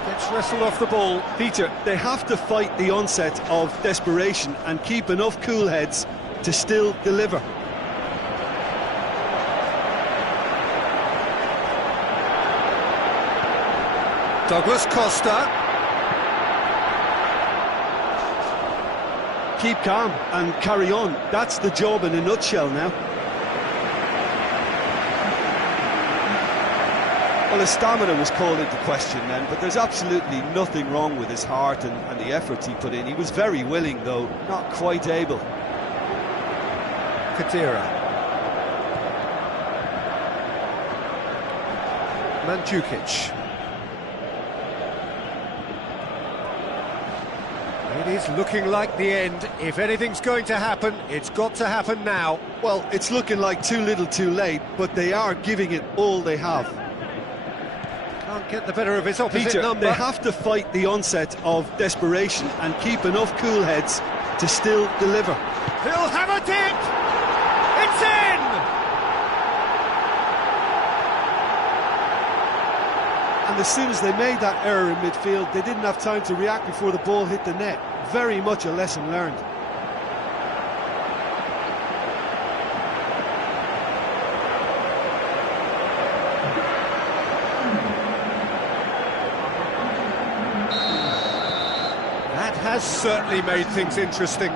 Gets wrestled off the ball. Peter, they have to fight the onset of desperation and keep enough cool heads to still deliver. Douglas Costa. Keep calm and carry on. That's the job in a nutshell now. Well, his stamina was called into question then, but there's absolutely nothing wrong with his heart and the efforts he put in. He was very willing, though, not quite able. Kadira. Mandzukic. It is looking like the end. If anything's going to happen, it's got to happen now. Well, it's looking like too little too late, but they are giving it all they have. Can't get the better of his opposite Peter, number. they have to fight the onset of desperation and keep enough cool heads to still deliver. He'll have a dip! It's in! And as soon as they made that error in midfield, they didn't have time to react before the ball hit the net. Very much a lesson learned. That has certainly made things interesting.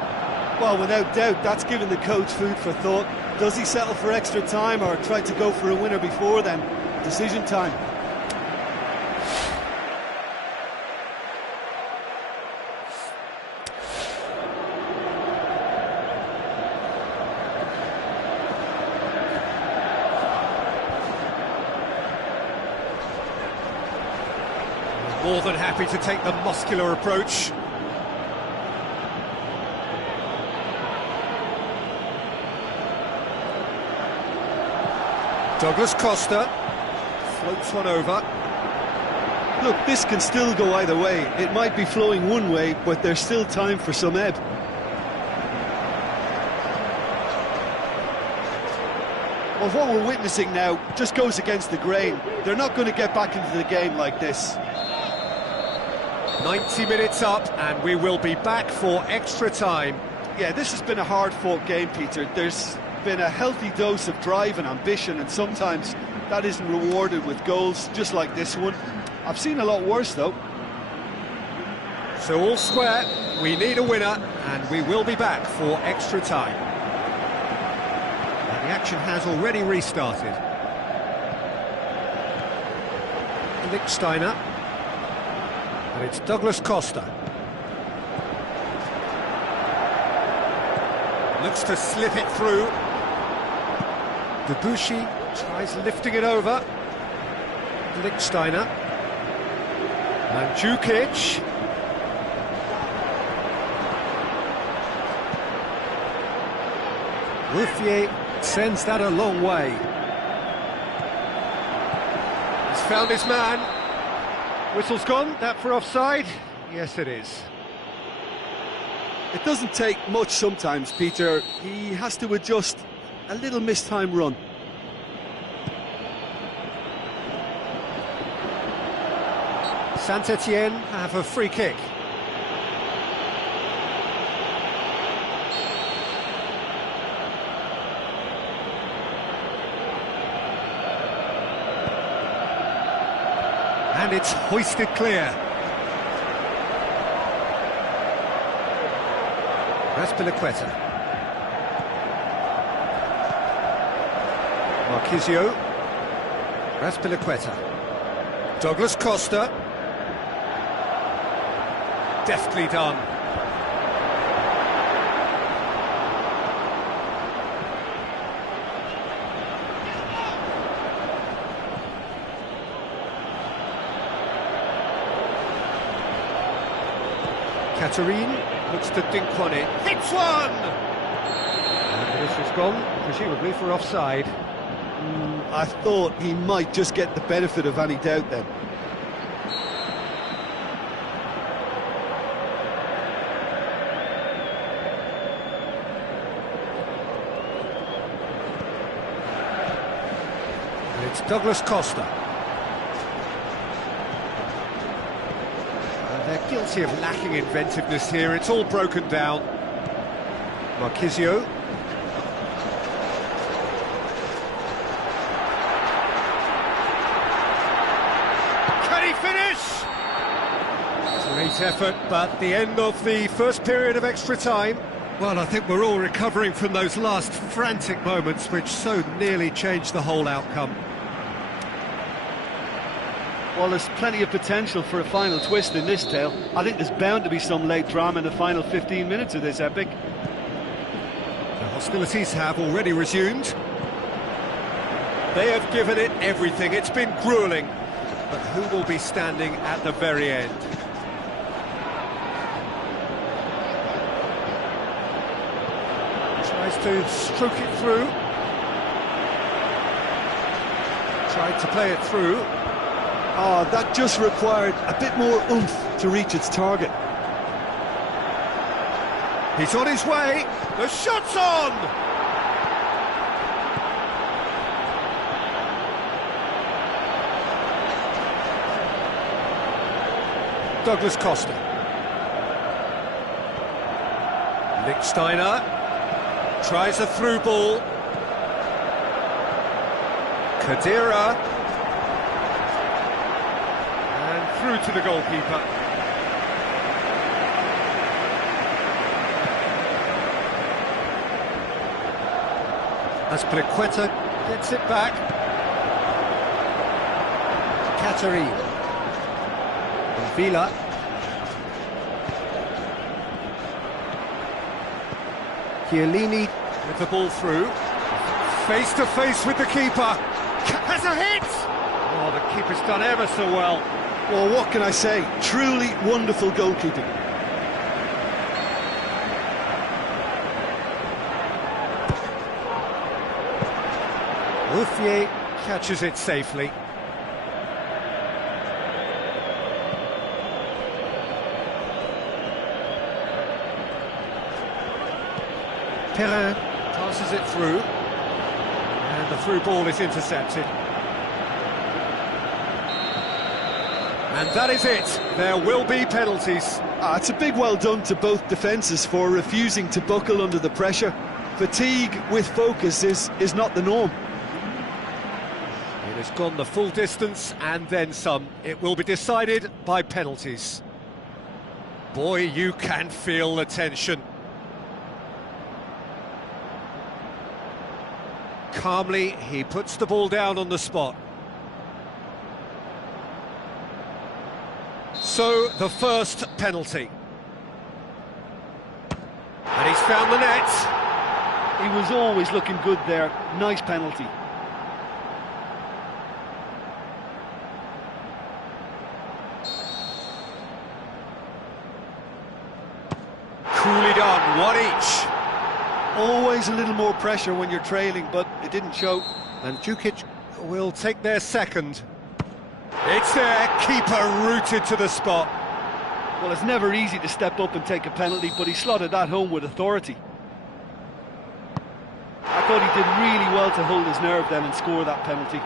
Well, without doubt, that's given the coach food for thought. Does he settle for extra time or try to go for a winner before then? Decision time. More than happy to take the muscular approach. Douglas Costa floats one over. Look, this can still go either way. It might be flowing one way, but there's still time for some ebb. Well, what we're witnessing now just goes against the grain. They're not going to get back into the game like this. 90 minutes up, and we will be back for extra time. Yeah, this has been a hard-fought game, Peter. There's been a healthy dose of drive and ambition, and sometimes that isn't rewarded with goals, just like this one. I've seen a lot worse, though. So all square, we need a winner, and we will be back for extra time. And the action has already restarted. Lichtsteiner. And it's Douglas Costa. Looks to slip it through. Debuchy tries lifting it over. Lichtsteiner. Mandzukic. Ruffier sends that a long way. He's found his man. Whistle's gone, that for offside? Yes, it is. It doesn't take much sometimes, Peter. He has to adjust a little missed-time run. Saint-Etienne have a free kick. And it's hoisted clear. Azpilicueta. Marchisio. Azpilicueta. Douglas Costa. Deftly done. Catherine looks to dink one in. Hits one! And this has gone, presumably for offside. I thought he might just get the benefit of any doubt then. And it's Douglas Costa. They're guilty of lacking inventiveness here. It's all broken down. Marchisio. Can he finish? Great effort, but the end of the first period of extra time. Well, I think we're all recovering from those last frantic moments which so nearly changed the whole outcome. Well, there's plenty of potential for a final twist in this tale. I think there's bound to be some late drama in the final 15 minutes of this epic. The hostilities have already resumed. They have given it everything. It's been gruelling. But who will be standing at the very end? Tries to stroke it through. Tried to play it through. Oh, that just required a bit more oomph to reach its target. He's on his way. The shot's on! Douglas Costa. Lichtsteiner tries a through ball. Khedira. And through to the goalkeeper. Azpilicueta gets it back. Katari. Vila. Chiellini with the ball through. Face to face with the keeper. Has a hit! Oh, the keeper's done ever so well. Well, what can I say? Truly wonderful goalkeeping. Ruffier catches it safely. Perrin passes it through, and the through ball is intercepted. And that is it. There will be penalties. It's a big well done to both defences for refusing to buckle under the pressure. Fatigue with focus is not the norm. It has gone the full distance and then some. It will be decided by penalties. Boy, you can feel the tension. Calmly, he puts the ball down on the spot. So, the first penalty. And he's found the net. He was always looking good there. Nice penalty. Coolly done, one each. Always a little more pressure when you're trailing, but it didn't show. And Djukic will take their second. It's there, keeper rooted to the spot. Well, it's never easy to step up and take a penalty, but he slotted that home with authority. I thought he did really well to hold his nerve then and score that penalty.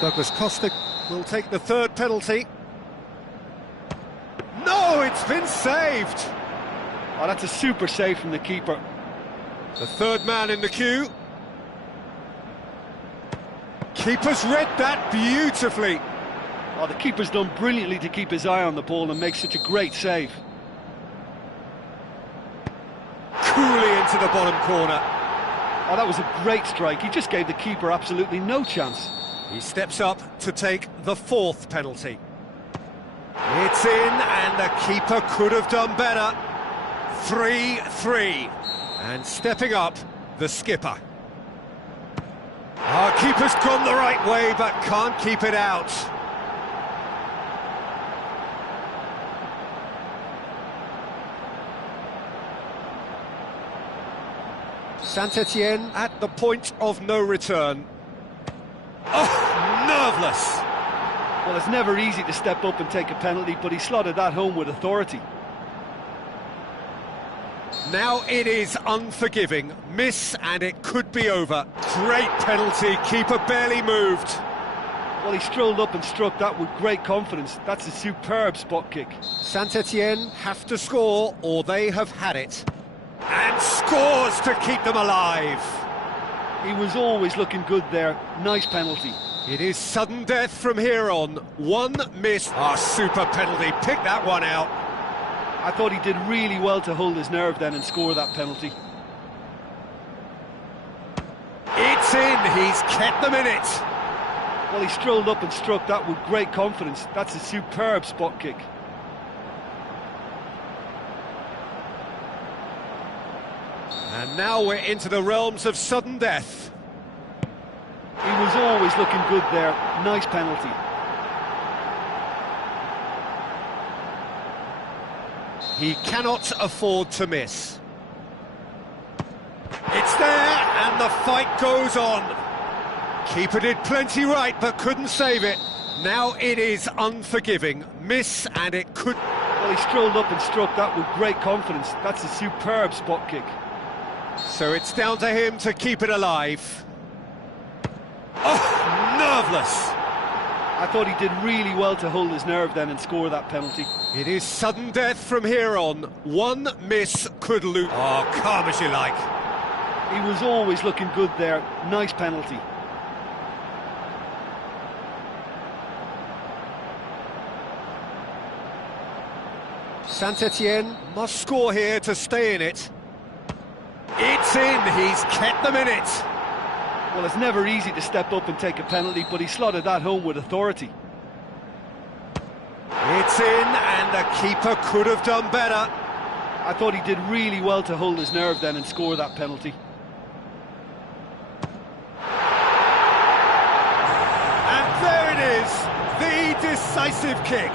Douglas Costa will take the third penalty. No, it's been saved! Oh, that's a super save from the keeper. The third man in the queue. Keeper's read that beautifully. Oh, the keeper's done brilliantly to keep his eye on the ball and make such a great save. Coolly into the bottom corner. Oh, that was a great strike. He just gave the keeper absolutely no chance. He steps up to take the fourth penalty. It's in, and the keeper could have done better. 3-3. And stepping up, the skipper. Our keeper's gone the right way, but can't keep it out. Saint-Etienne at the point of no return. Oh, nerveless. Well, it's never easy to step up and take a penalty, but he slotted that home with authority. Now it is unforgiving. Miss and it could be over. Great penalty, keeper barely moved. Well, he strolled up and struck that with great confidence. That's a superb spot kick. Saint-Etienne have to score or they have had it. And scores to keep them alive. He was always looking good there. Nice penalty. It is sudden death from here on. One miss. Super penalty. Pick that one out. I thought he did really well to hold his nerve then and score that penalty. It's in. He's kept them in it. Well, he strolled up and struck that with great confidence. That's a superb spot kick. And now we're into the realms of sudden death. He was always looking good there. Nice penalty. He cannot afford to miss. It's there, and the fight goes on. Keeper did plenty right, but couldn't save it. Now it is unforgiving. Miss, and it could... Well, he strolled up and struck that with great confidence. That's a superb spot kick. So it's down to him to keep it alive. Oh, nerveless. I thought he did really well to hold his nerve then and score that penalty. It is sudden death from here on. One miss could lose. Oh, calm as you like. He was always looking good there. Nice penalty. Saint-Etienne must score here to stay in it. It's in, he's kept them in it. Well, it's never easy to step up and take a penalty, but he slotted that home with authority. It's in, and the keeper could have done better. I thought he did really well to hold his nerve then and score that penalty. And there it is, the decisive kick.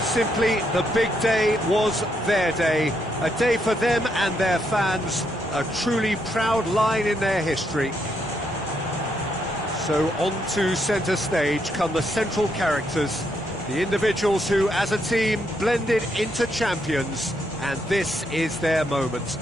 Simply, the big day was their day. A day for them and their fans. A truly proud line in their history. So on to centre stage come the central characters, the individuals who, as a team, blended into champions, and this is their moment.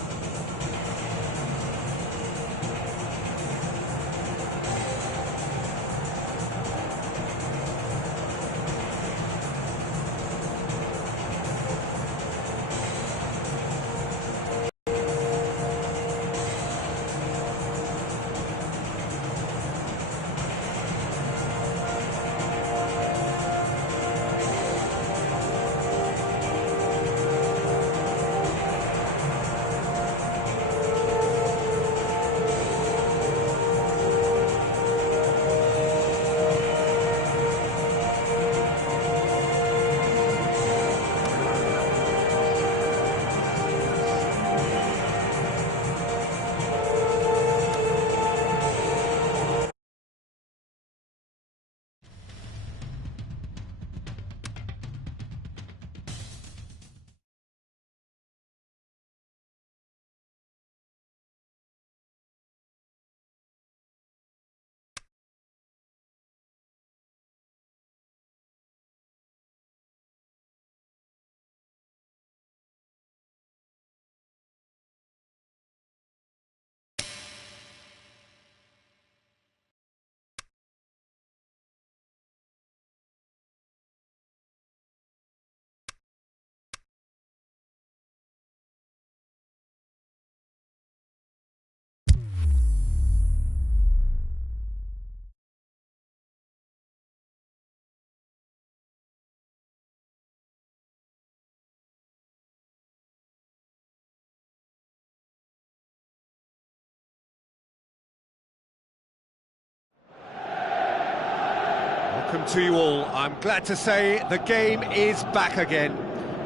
Welcome to you all. I'm glad to say the game is back again.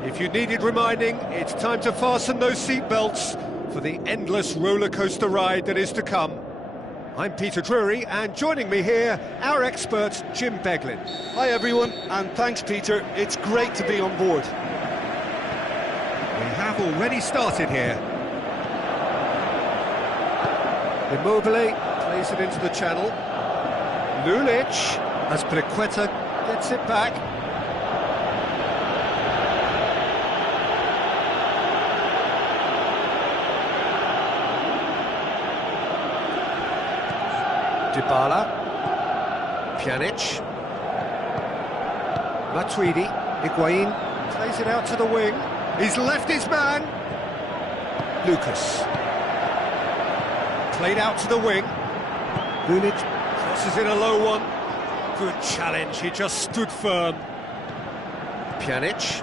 If you needed reminding, it's time to fasten those seatbelts for the endless roller coaster ride that is to come. I'm Peter Drury, and joining me here, our expert, Jim Beglin. Hi everyone, and thanks Peter, it's great to be on board. We have already started here. Immobile plays it into the channel. Lulic, as Azpilicueta gets it back. Dybala, Pjanic, Matuidi, Higuain plays it out to the wing. He's left his man. Lucas played out to the wing. Lulic crosses in a low one. Good challenge, he just stood firm. Pjanic,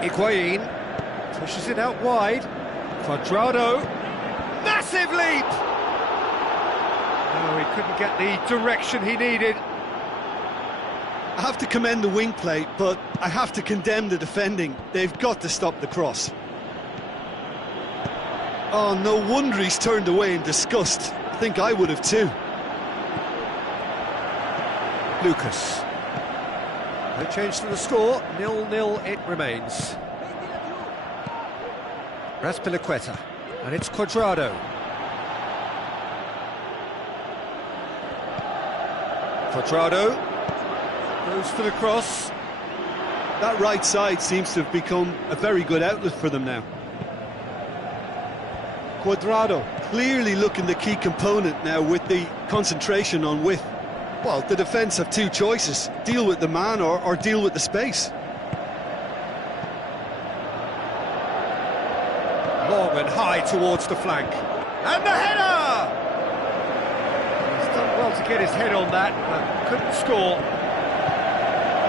Higuain pushes it out wide. Cuadrado, massive leap. No, he couldn't get the direction he needed. I have to commend the wing play, but I have to condemn the defending. They've got to stop the cross. Oh, no wonder he's turned away in disgust. I think I would have too. Lucas. No change to the score, 0-0 it remains. Azpilicueta, and it's Cuadrado. Cuadrado goes for the cross. That right side seems to have become a very good outlet for them now. Cuadrado clearly looking the key component now with the concentration on width. Well, the defence have two choices: deal with the man or deal with the space. Long and high towards the flank. And the header! He's done well to get his head on that, but couldn't score.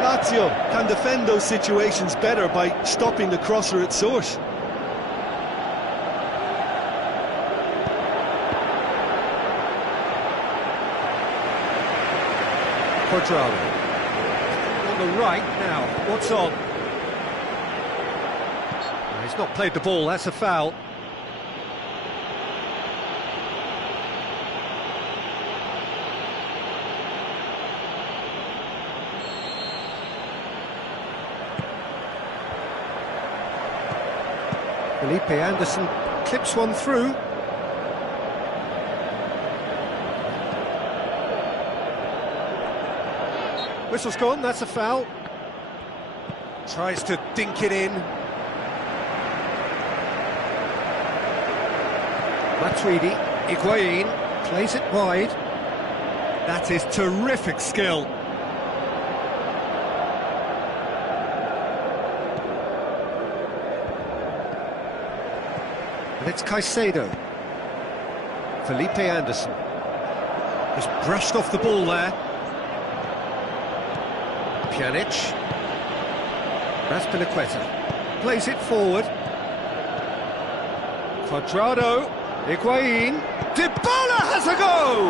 Lazio can defend those situations better by stopping the crosser at source. Cuadrado. On the right now, what's on? He's not played the ball, that's a foul. Felipe Anderson clips one through. Whistle's gone, that's a foul. Tries to dink it in. Matuidi, Higuain, plays it wide. That is terrific skill. And it's Caicedo. Felipe Anderson. Just brushed off the ball there. Pjanic. Azpilicueta. Plays it forward. Cuadrado. Higuain. Dybala has a go!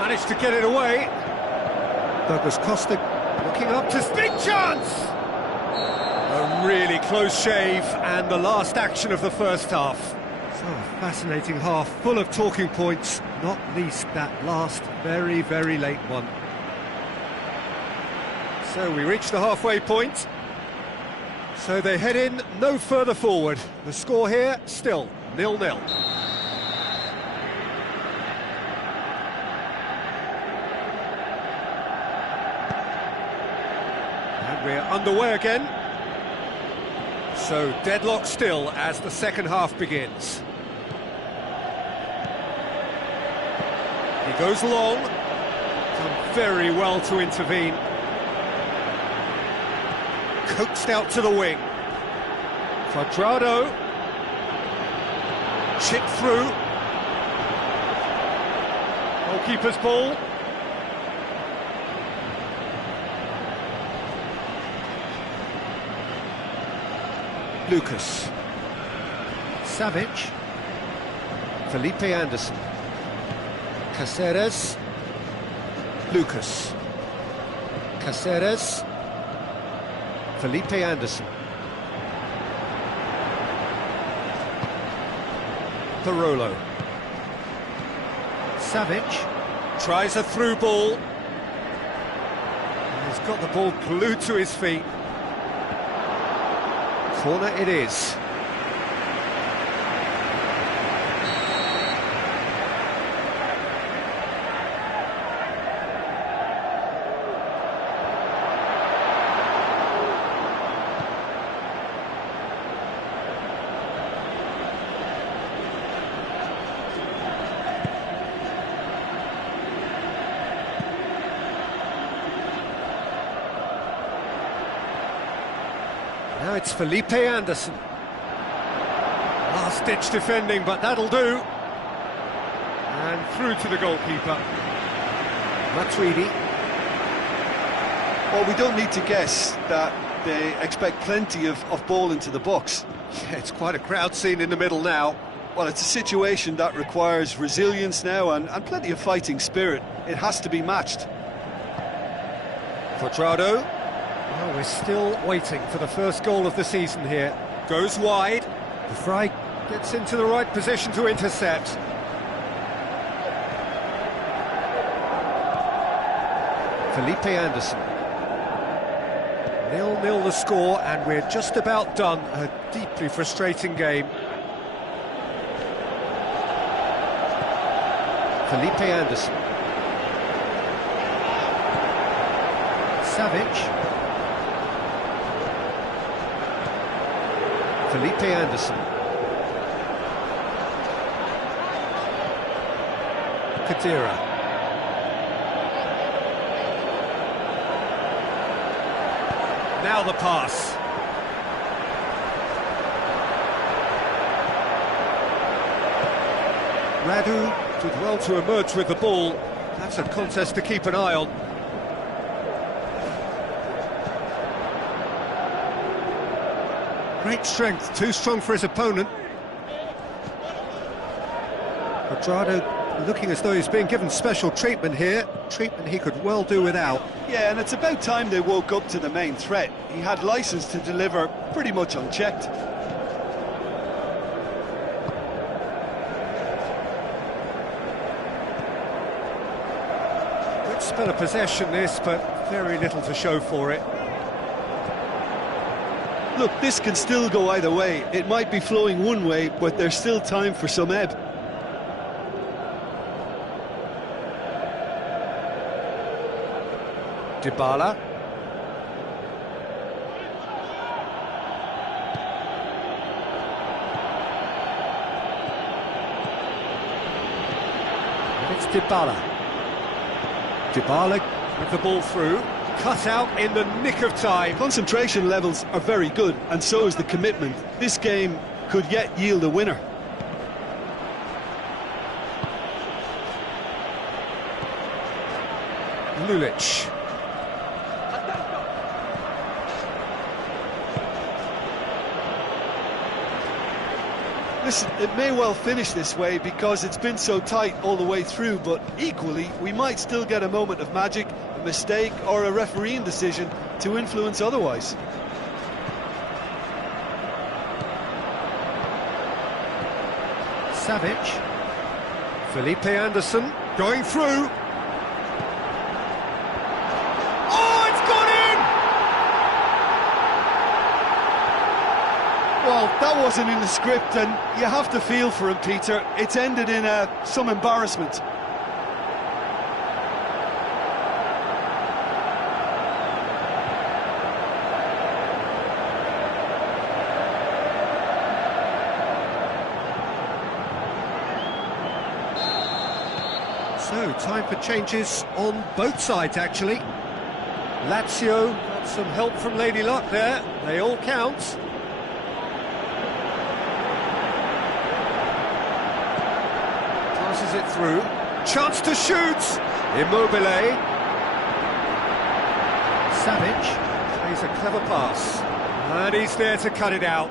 Managed to get it away. Douglas Costa looking up to big chance! A really close shave, and the last action of the first half. So a fascinating half, full of talking points, not least that last very, very late one. So we reach the halfway point. So they head in no further forward. The score here, still 0-0. And we're underway again. So deadlock still as the second half begins. He goes long. Done very well to intervene. Coaxed out to the wing. Cuadrado. Chipped through. Goalkeeper's ball. Lucas. Savic. Felipe Anderson. Caceres. Lucas. Caceres. Felipe Anderson. Parolo. Savic tries a through ball. He's got the ball glued to his feet. Corner it is. Now it's Felipe Anderson. Last-ditch defending, but that'll do. And through to the goalkeeper. Matuidi. Well, we don't need to guess that they expect plenty of ball into the box. Yeah, it's quite a crowd scene in the middle now. Well, it's a situation that requires resilience now and plenty of fighting spirit. It has to be matched. Cuadrado. Well, we're still waiting for the first goal of the season here. Goes wide. De Vrij gets into the right position to intercept. Felipe Anderson. 0-0 the score, and we're just about done. A deeply frustrating game. Felipe Anderson. Savic. Felipe Anderson. Khedira. Now the pass. Radu did well to emerge with the ball. That's a contest to keep an eye on. Great strength, too strong for his opponent. Cuadrado looking as though he's being given special treatment here. Treatment he could well do without. Yeah, and it's about time they woke up to the main threat. He had licence to deliver pretty much unchecked. Good spell of possession this, but very little to show for it. Look, this can still go either way. It might be flowing one way, but there's still time for some ebb. Dybala. And it's Dybala. Dybala with the ball through. Cut out in the nick of time. Concentration levels are very good, and so is the commitment. This game could yet yield a winner. Lulic. Listen, it may well finish this way because it's been so tight all the way through, but equally, we might still get a moment of magic, a mistake, or a refereeing decision to influence otherwise. Savic. Felipe Anderson going through. Oh, it's gone in! Well, that wasn't in the script, and you have to feel for him, Peter. It's ended in some embarrassment. So, time for changes on both sides, actually. Lazio got some help from Lady Luck there. They all count. Passes it through. Chance to shoot! Immobile. Savic plays a clever pass. And he's there to cut it out.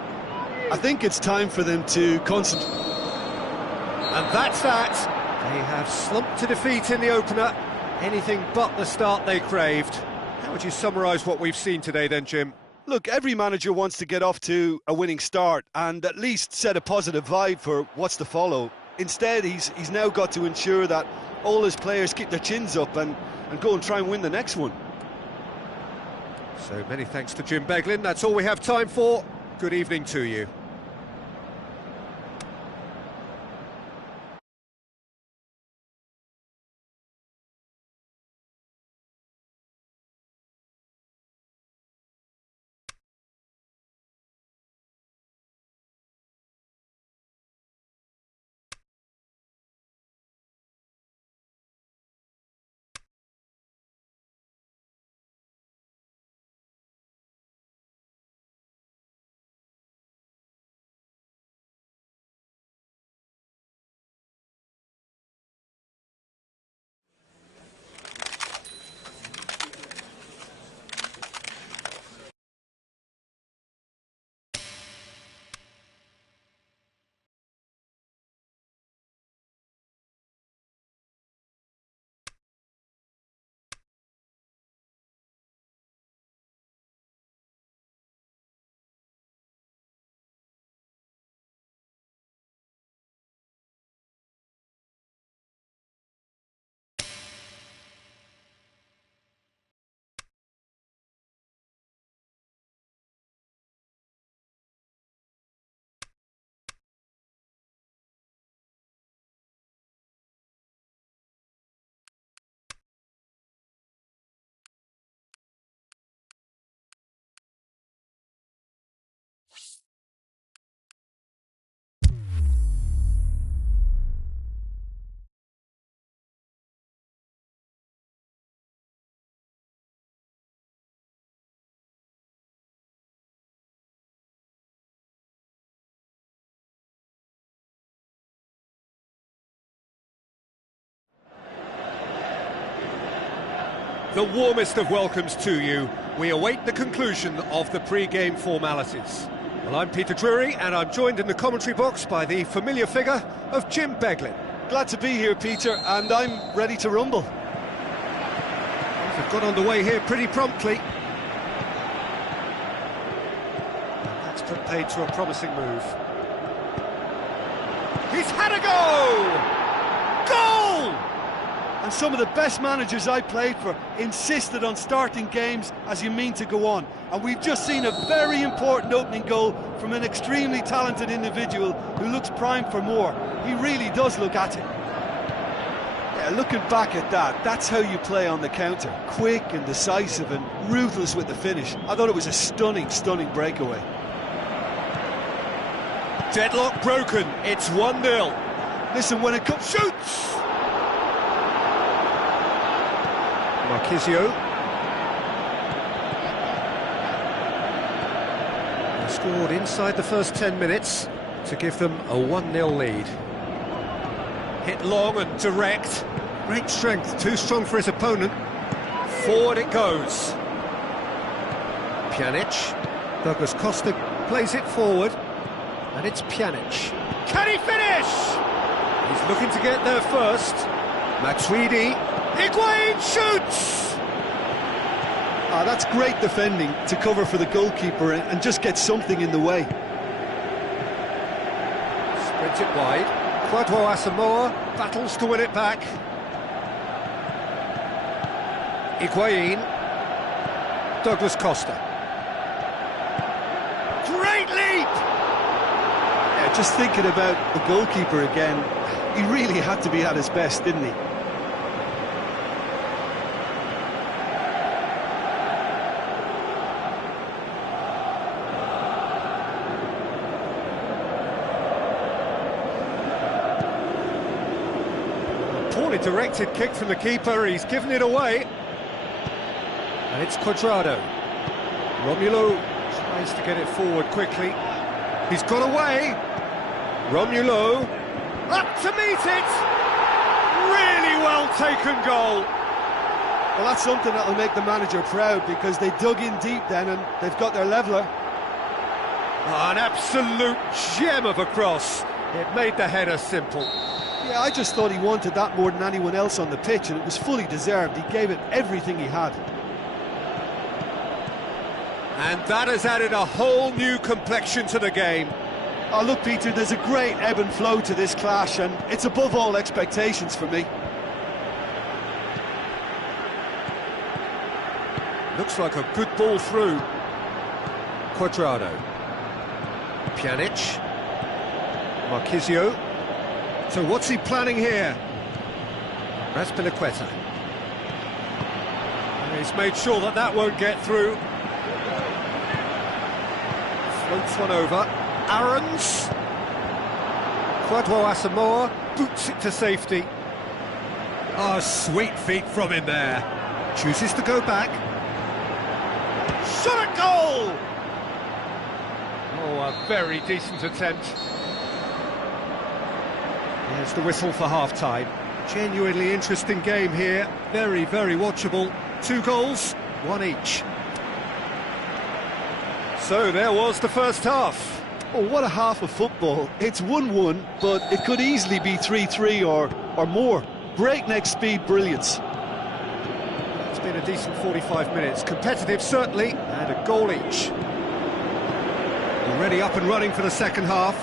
I think it's time for them to concentrate. And that's that. They have slumped to defeat in the opener. Anything but the start they craved. How would you summarise what we've seen today then, Jim? Look, every manager wants to get off to a winning start and at least set a positive vibe for what's to follow. Instead, he's now got to ensure that all his players keep their chins up and go and try and win the next one. So many thanks to Jim Beglin. That's all we have time for. Good evening to you. The warmest of welcomes to you. We await the conclusion of the pre-game formalities. Well, I'm Peter Drury, and I'm joined in the commentary box by the familiar figure of Jim Beglin. Glad to be here, Peter, and I'm ready to rumble. They've got underway here pretty promptly. And that's put paid to a promising move. He's had a go! Goal! And some of the best managers I played for insisted on starting games as you mean to go on. And we've just seen a very important opening goal from an extremely talented individual who looks primed for more. He really does look at it. Yeah, looking back at that, that's how you play on the counter. Quick and decisive and ruthless with the finish. I thought it was a stunning, stunning breakaway. Deadlock broken, it's 1-0. Listen, when it comes... Shoots! Marchisio. They scored inside the first 10 minutes to give them a 1-0 lead. Hit long and direct. Great strength, too strong for his opponent. Forward it goes. Pjanic. Douglas Costa plays it forward. And it's Pjanic. Can he finish? He's looking to get there first. Matuidi. Higuain shoots! That's great defending to cover for the goalkeeper and just get something in the way. Sprint it wide. Kwadwo Asamoah battles to win it back. Higuain. Douglas Costa. Great leap! Yeah, just thinking about the goalkeeper again, he really had to be at his best, didn't he? Poorly directed kick from the keeper, he's given it away. And it's Cuadrado. Romulo tries to get it forward quickly. He's got away. Romulo up to meet it. Really well taken goal. Well, that's something that'll make the manager proud because they dug in deep then and they've got their leveller. An absolute gem of a cross. It made the header simple. Yeah, I just thought he wanted that more than anyone else on the pitch, and it was fully deserved. He gave it everything he had. And that has added a whole new complexion to the game. Oh, look, Peter, there's a great ebb and flow to this clash, and it's above all expectations for me. Looks like a good ball through. Cuadrado. Pjanic. Marchisio. So what's he planning here? Azpilicueta. And he's made sure that that won't get through. Floats one over. Aarons. Kwadwo Asamoah boots it to safety. Oh, sweet feet from him there. Chooses to go back. Shot at goal! Oh, a very decent attempt. There's the whistle for half-time. Genuinely interesting game here. Very, very watchable. 2 goals, 1 each. So there was the first half. Oh, what a half of football. It's 1-1, but it could easily be 3-3 or more. Breakneck speed brilliance. It's been a decent 45 minutes. Competitive, certainly, and a goal each. Already up and running for the second half.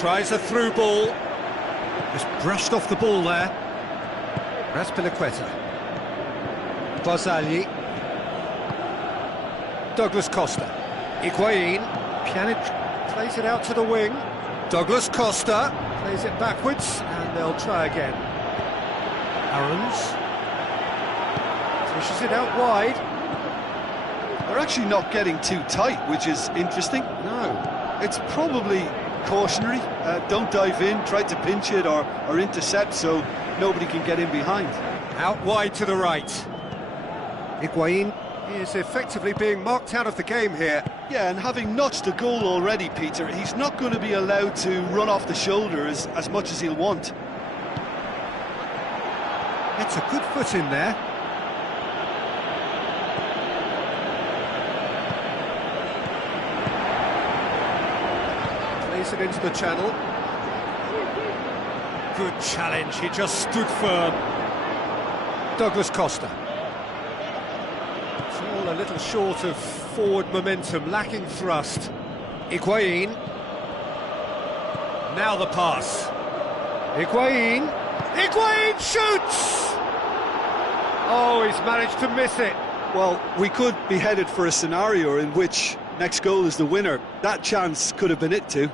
Tries a through ball. Just brushed off the ball there. Azpilicueta. Barzagli. Douglas Costa. Higuain. Pjanic plays it out to the wing. Douglas Costa plays it backwards, and they'll try again. Aarons pushes it out wide. They're actually not getting too tight, which is interesting. No. It's probably cautionary. Don't dive in, try to pinch it or intercept so nobody can get in behind. Out wide to the right. Higuain is effectively being marked out of the game here. Yeah, and having notched a goal already, Peter, he's not going to be allowed to run off the shoulder as much as he'll want. Gets a good foot in there. Plays it into the channel. Good challenge, he just stood firm. Douglas Costa. It's all a little short of forward momentum, lacking thrust. Higuain. Now the pass. Higuain. Higuain shoots! Oh, he's managed to miss it. Well, we could be headed for a scenario in which next goal is the winner. That chance could have been it too.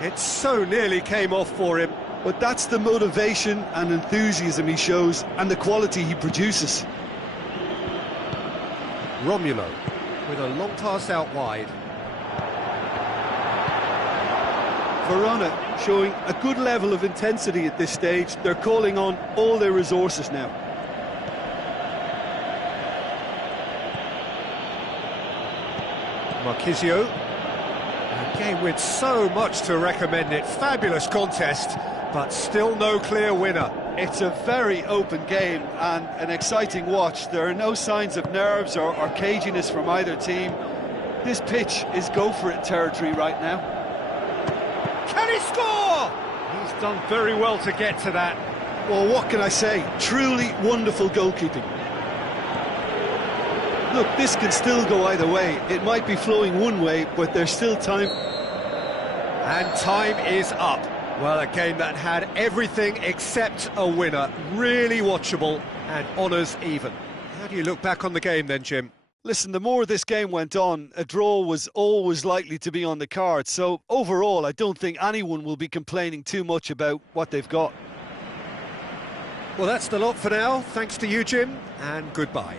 It so nearly came off for him. But that's the motivation and enthusiasm he shows and the quality he produces. Romulo with a long pass out wide. Verona showing a good level of intensity at this stage. They're calling on all their resources now. Marchisio. A game with so much to recommend it. Fabulous contest, but still no clear winner. It's a very open game and an exciting watch. There are no signs of nerves or caginess from either team. This pitch is go-for-it territory right now. Can he score? He's done very well to get to that. Well, what can I say? Truly wonderful goalkeeping. Look, this can still go either way. It might be flowing one way, but there's still time. And time is up. Well, a game that had everything except a winner. Really watchable and honours even. How do you look back on the game then, Jim? Listen, the more this game went on, a draw was always likely to be on the card. So overall, I don't think anyone will be complaining too much about what they've got. Well, that's the lot for now. Thanks to you, Jim, and goodbye.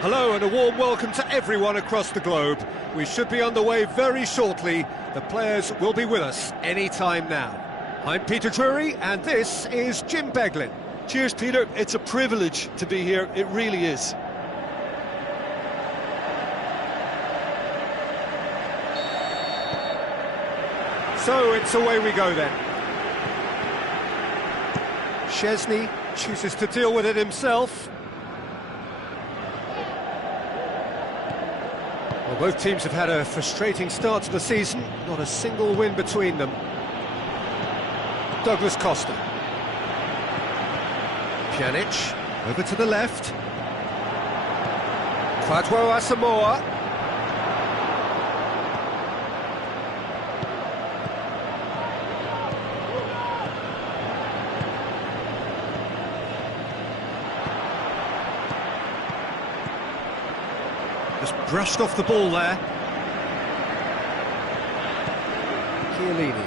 Hello and a warm welcome to everyone across the globe. We should be underway very shortly. The players will be with us any time now. I'm Peter Drury and this is Jim Beglin. Cheers, Peter. It's a privilege to be here. It really is. So it's away we go then. Szczesny chooses to deal with it himself. Well, both teams have had a frustrating start to the season, not a single win between them. Douglas Costa. Pjanic, over to the left. Kwadwo Asamoah. Just brushed off the ball there. Chiellini.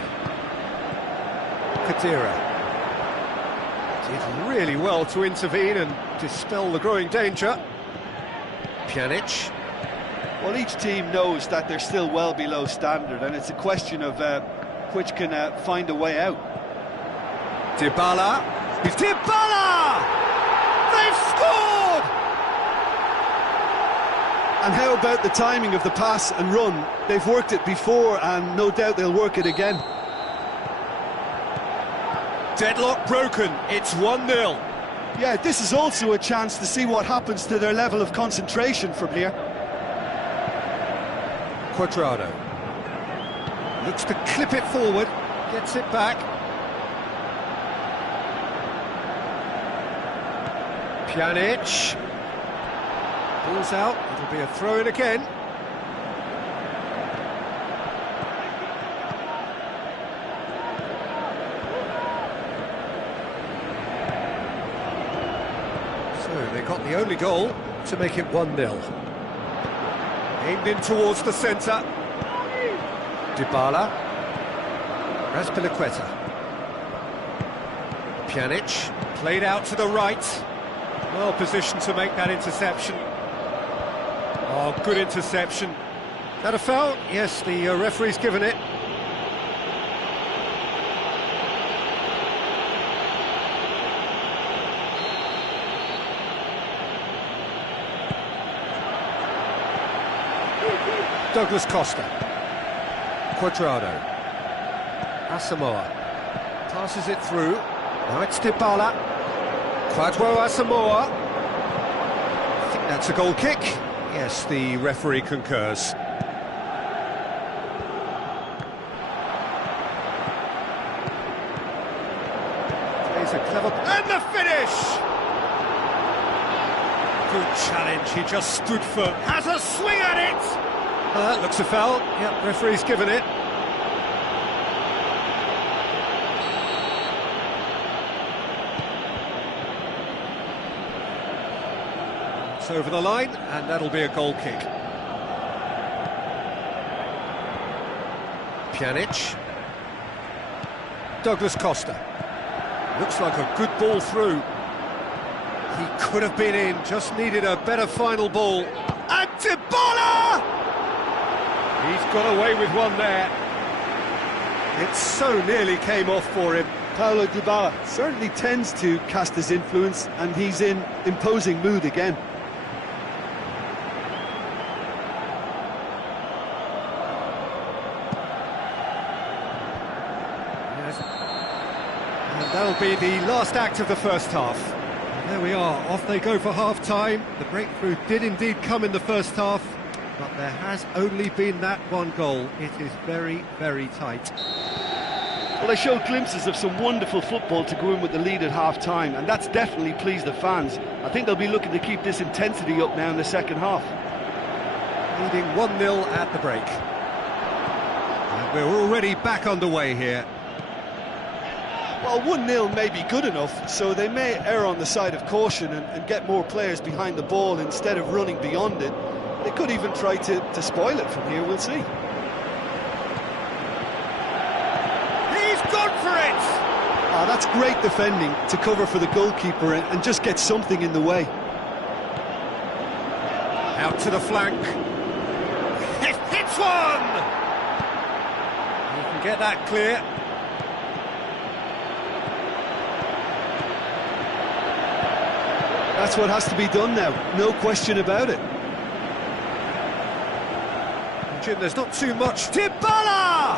Khedira. Did really well to intervene and dispel the growing danger. Pjanic. Well, each team knows that they're still well below standard, and it's a question of which can find a way out. Dybala. It's Dybala! They've scored! And how about the timing of the pass and run? They've worked it before, and no doubt they'll work it again. Deadlock broken. It's 1-0. Yeah, this is also a chance to see what happens to their level of concentration from here. Cuadrado looks to clip it forward, gets it back. Pjanic pulls out, it'll be a throw-in again. So they got the only goal to make it 1-0. Aimed in towards the centre. Dybala. Azpilicueta. Pjanic, played out to the right. Well positioned to make that interception. Oh, good interception. That a foul? Yes, the referee's given it. Douglas Costa. Cuadrado. Asamoah. Passes it through. Now it's Dybala. Kwadwo Asamoah. I think that's a goal kick. Yes, the referee concurs. Plays a clever... And the finish! Good challenge, he just stood firm. Has a swing at it! Looks a foul. Yep, referee's given it. It's over the line, and that'll be a goal kick. Pjanic. Douglas Costa. Looks like a good ball through. He could have been in, just needed a better final ball. And Dybala! He's got away with one there. It so nearly came off for him. Paulo Dybala certainly tends to cast his influence, and he's in imposing mood again. Yes. And that'll be the last act of the first half. And there we are, off they go for half-time. The breakthrough did indeed come in the first half, but there has only been that one goal. It is very, very tight. Well, they showed glimpses of some wonderful football to go in with the lead at half-time, and that's definitely pleased the fans. I think they'll be looking to keep this intensity up now in the second half. Leading 1-0 at the break. And we're already back underway here. Well, 1-0 may be good enough, so they may err on the side of caution and get more players behind the ball instead of running beyond it. They could even try to spoil it from here, we'll see. He's gone for it! Ah, that's great defending to cover for the goalkeeper and just get something in the way. Out to the flank. It hits one! You can get that clear. That's what has to be done now, no question about it. Jim, there's not too much. Dybala!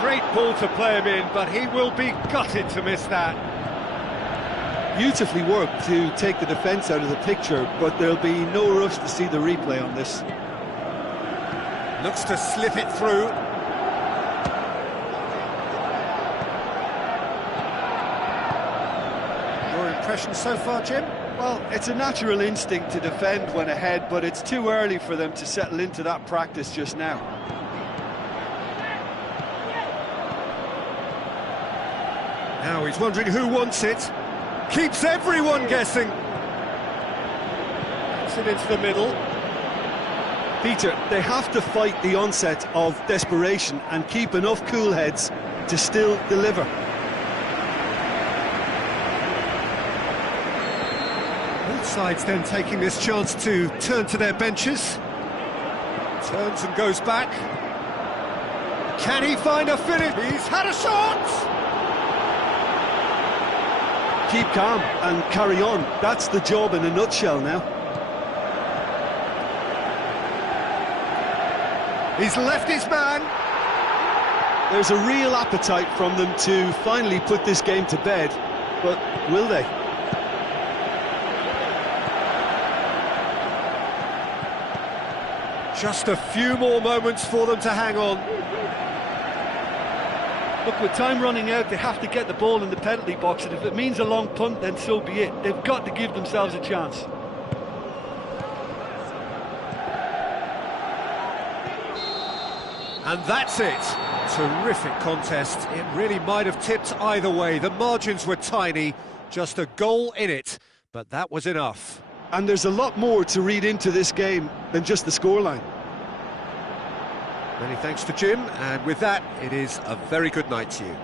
Great ball to play him in, but he will be gutted to miss that. Beautifully worked to take the defence out of the picture, but there'll be no rush to see the replay on this. Looks to slip it through. Your impression so far, Jim? Well, it's a natural instinct to defend when ahead, but it's too early for them to settle into that practice just now. Now he's wondering who wants it. Keeps everyone guessing. Gets it into the middle. Peter, they have to fight the onset of desperation and keep enough cool heads to still deliver. Both sides then taking this chance to turn to their benches. Turns and goes back. Can he find a finish? He's had a shot! Keep calm and carry on. That's the job in a nutshell now. He's left his man. There's a real appetite from them to finally put this game to bed, but will they? Just a few more moments for them to hang on. Look, with time running out, they have to get the ball in the penalty box, and if it means a long punt, then so be it. They've got to give themselves a chance. And that's it. Terrific contest. It really might have tipped either way. The margins were tiny, just a goal in it, but that was enough. And there's a lot more to read into this game than just the scoreline. Many thanks to Jim, and with that, it is a very good night to you.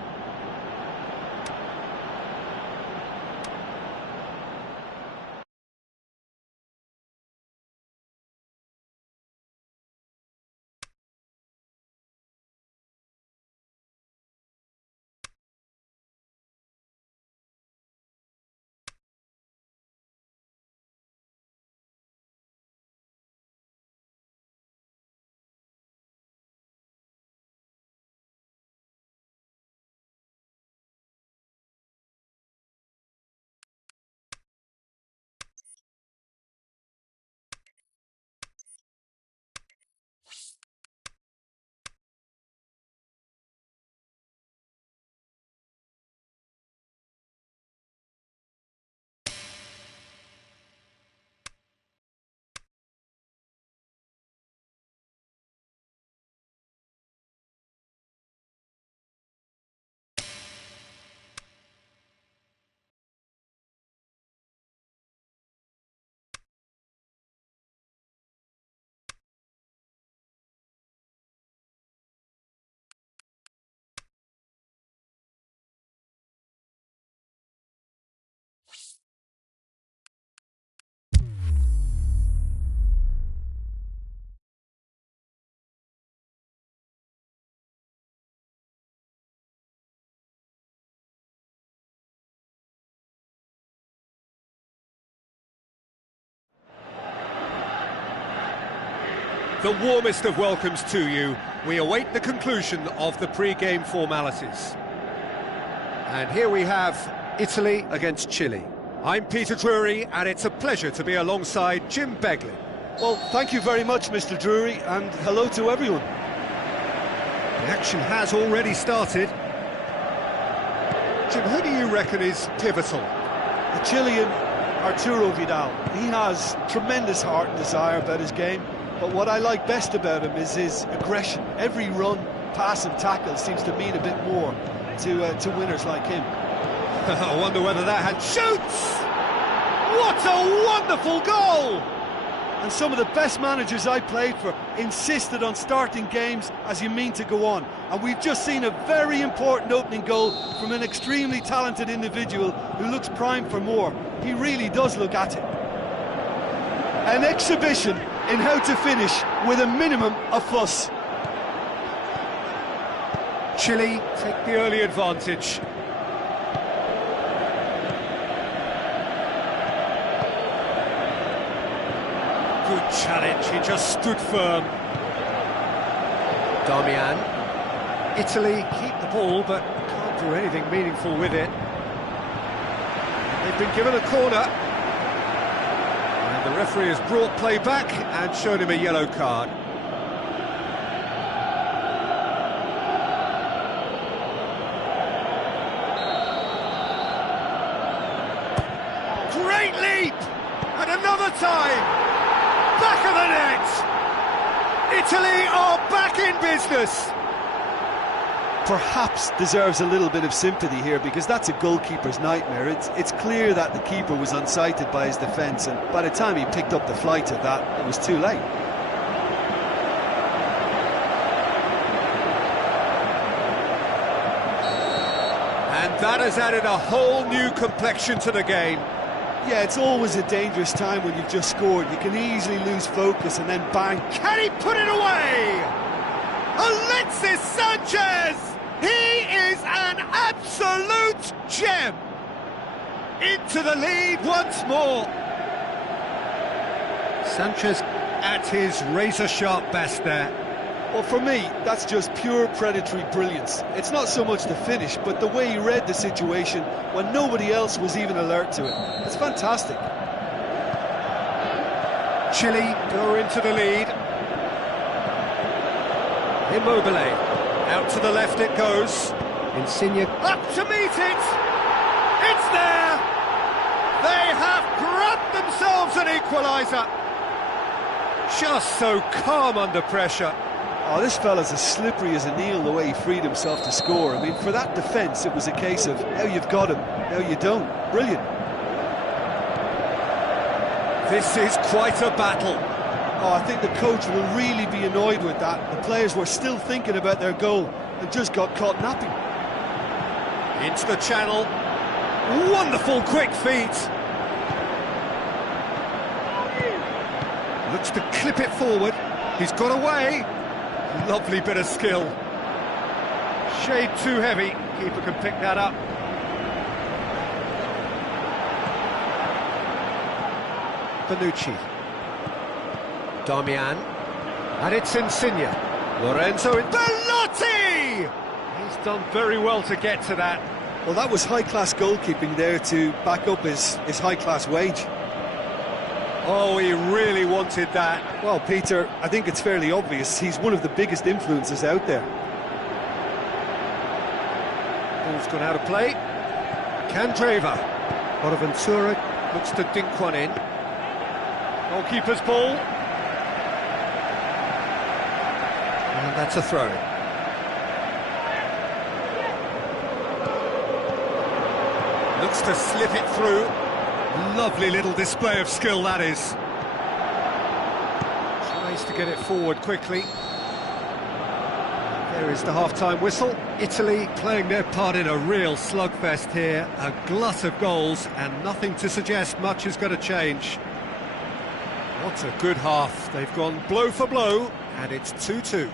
The warmest of welcomes to you. We await the conclusion of the pre-game formalities. And here we have Italy against Chile. I'm Peter Drury, and it's a pleasure to be alongside Jim Beglin. Well, thank you very much, Mr. Drury, and hello to everyone. The action has already started. Jim, who do you reckon is pivotal? The Chilean Arturo Vidal. He has tremendous heart and desire about his game. But what I like best about him is his aggression. Every run, pass and tackle seems to mean a bit more to winners like him. I wonder whether that had... Shoots! What a wonderful goal! And some of the best managers I played for insisted on starting games as you mean to go on. And we've just seen a very important opening goal from an extremely talented individual who looks primed for more. He really does look at it. An exhibition in how to finish with a minimum of fuss. Chile take the early advantage. Good challenge, he just stood firm. Darmian. Italy keep the ball, but can't do anything meaningful with it. They've been given a corner. The referee has brought play back and shown him a yellow card. Great leap! And another time! Back of the net! Italy are back in business! Perhaps deserves a little bit of sympathy here, because that's a goalkeeper's nightmare. It's clear that the keeper was unsighted by his defence, and by the time he picked up the flight of that, it was too late. And that has added a whole new complexion to the game. Yeah, it's always a dangerous time when you've just scored. You can easily lose focus and then bang. Can he put it away? Alexis Sanchez! He is an absolute gem! Into the lead once more. Sanchez at his razor-sharp best there. Well, for me, that's just pure predatory brilliance. It's not so much the finish, but the way he read the situation when nobody else was even alert to it. It's fantastic. Chile go into the lead. Immobile. Out to the left it goes. Insigne up to meet it. It's there. They have grabbed themselves an equaliser. Just so calm under pressure. Oh, this fella's as slippery as a Neil, the way he freed himself to score. I mean, for that defence, it was a case of now you've got him, now you don't. Brilliant. This is quite a battle. Oh, I think the coach will really be annoyed with that. The players were still thinking about their goal and just got caught napping. Into the channel. Wonderful quick feet. Looks to clip it forward. He's got away. Lovely bit of skill. Shade too heavy. Keeper can pick that up. Bonucci. Darmian. And it's Insigne. Lorenzo in Bellotti! He's done very well to get to that. Well, that was high-class goalkeeping there to back up his high-class wage. Oh, he really wanted that. Well, Peter, I think it's fairly obvious he's one of the biggest influences out there. Ball's gone out of play. Candreva. Bonaventura looks to dink one in. Goalkeeper's ball. And that's a throw. Looks to slip it through. Lovely little display of skill, that is. Tries to get it forward quickly. There is the half-time whistle. Italy playing their part in a real slugfest here. A glut of goals and nothing to suggest much is going to change. What a good half. They've gone blow for blow and it's 2-2.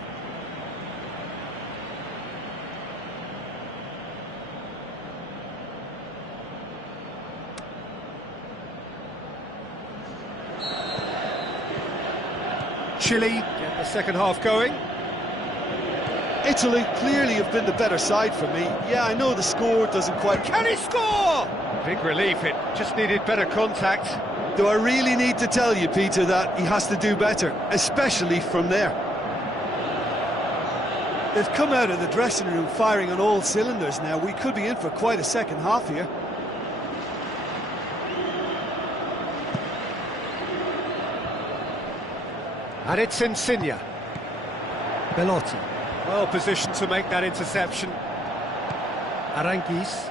Chile get the second half going. Italy clearly have been the better side for me. Yeah, I know the score doesn't quite... Can he score? Big relief, it just needed better contact. Do I really need to tell you, Peter, that he has to do better, especially from there? They've come out of the dressing room firing on all cylinders now. We could be in for quite a second half here. And it's Insigne. Bellotti. Well positioned to make that interception. Aranguiz.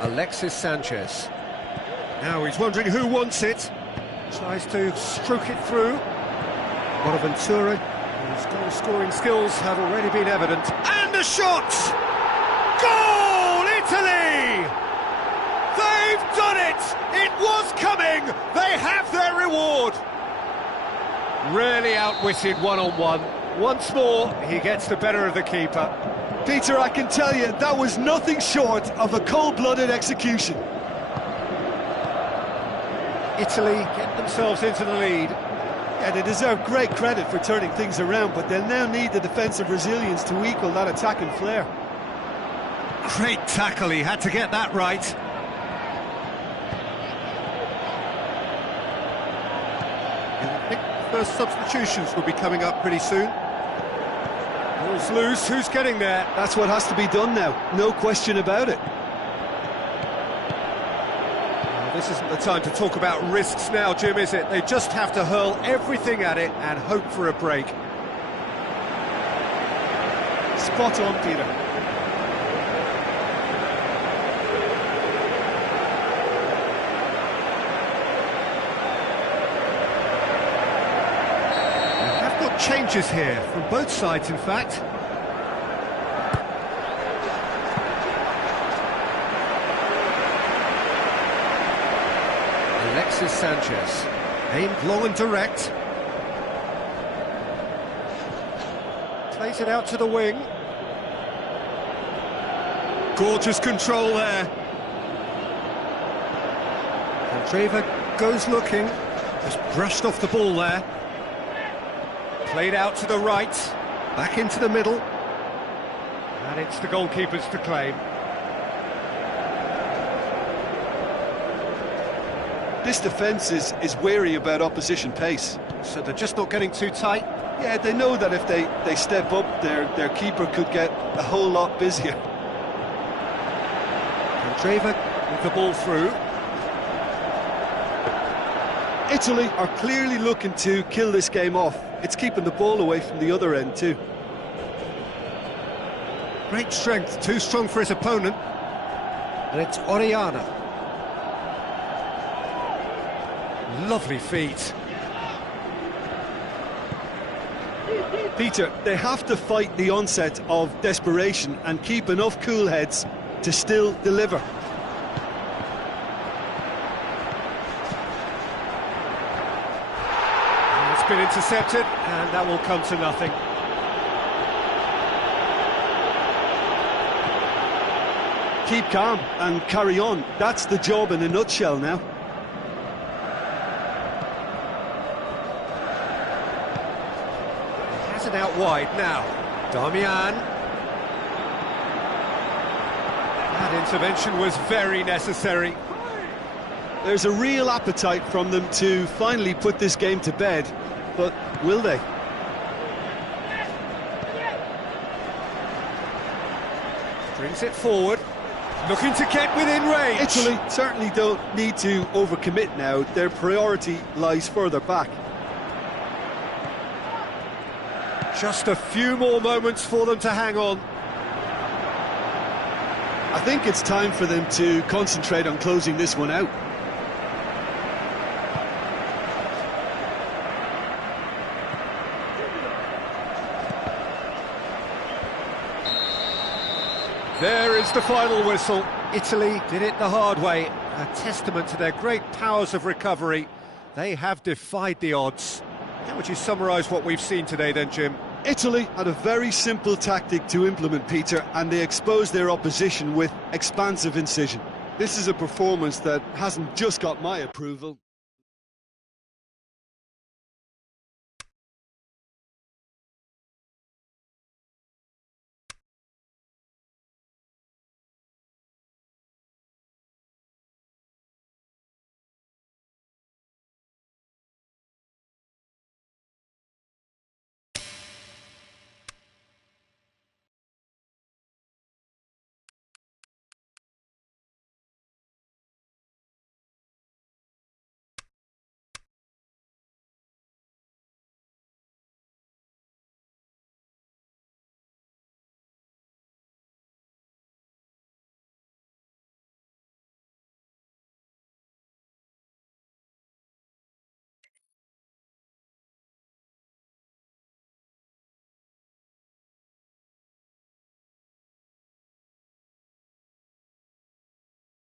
Alexis Sanchez. Now he's wondering who wants it. Tries to stroke it through. Bonaventura, whose goal-scoring skills have already been evident. And a shot! Goal, Italy! They've done it! It was coming! They have their reward! Really outwitted one-on-one. Once more, he gets the better of the keeper. Peter, I can tell you, that was nothing short of a cold-blooded execution. Italy get themselves into the lead. Yeah, they deserve great credit for turning things around, but they'll now need the defensive resilience to equal that attacking flair. Great tackle, he had to get that right. I think the first substitutions will be coming up pretty soon. Ball's loose, who's getting there? That's what has to be done now, no question about it. This isn't the time to talk about risks now, Jim, is it? They just have to hurl everything at it and hope for a break. Spot on, Peter. We have got changes here, from both sides, in fact. Alexis Sanchez. Aimed long and direct. Plays it out to the wing. Gorgeous control there. Candreva goes looking. Just brushed off the ball there. Played out to the right. Back into the middle. And it's the goalkeepers to claim. This defence is wary about opposition pace. So they're just not getting too tight. Yeah, they know that if they step up, their keeper could get a whole lot busier. Candreva with the ball through. Italy are clearly looking to kill this game off. It's keeping the ball away from the other end too. Great strength, too strong for his opponent. And it's Orellana. Lovely feet. Peter, they have to fight the onset of desperation and keep enough cool heads to still deliver. And it's been intercepted, and that will come to nothing. Keep calm and carry on. That's the job in a nutshell now. Has it out wide now. Darmian. That intervention was very necessary. There's a real appetite from them to finally put this game to bed, but will they? Brings it forward. Looking to get within range. Italy certainly don't need to overcommit now. Their priority lies further back. Just a few more moments for them to hang on. I think it's time for them to concentrate on closing this one out. There is the final whistle. Italy did it the hard way. A testament to their great powers of recovery. They have defied the odds. How would you summarise what we've seen today then, Jim? Italy had a very simple tactic to implement, Peter, and they exposed their opposition with expansive incision. This is a performance that hasn't just got my approval.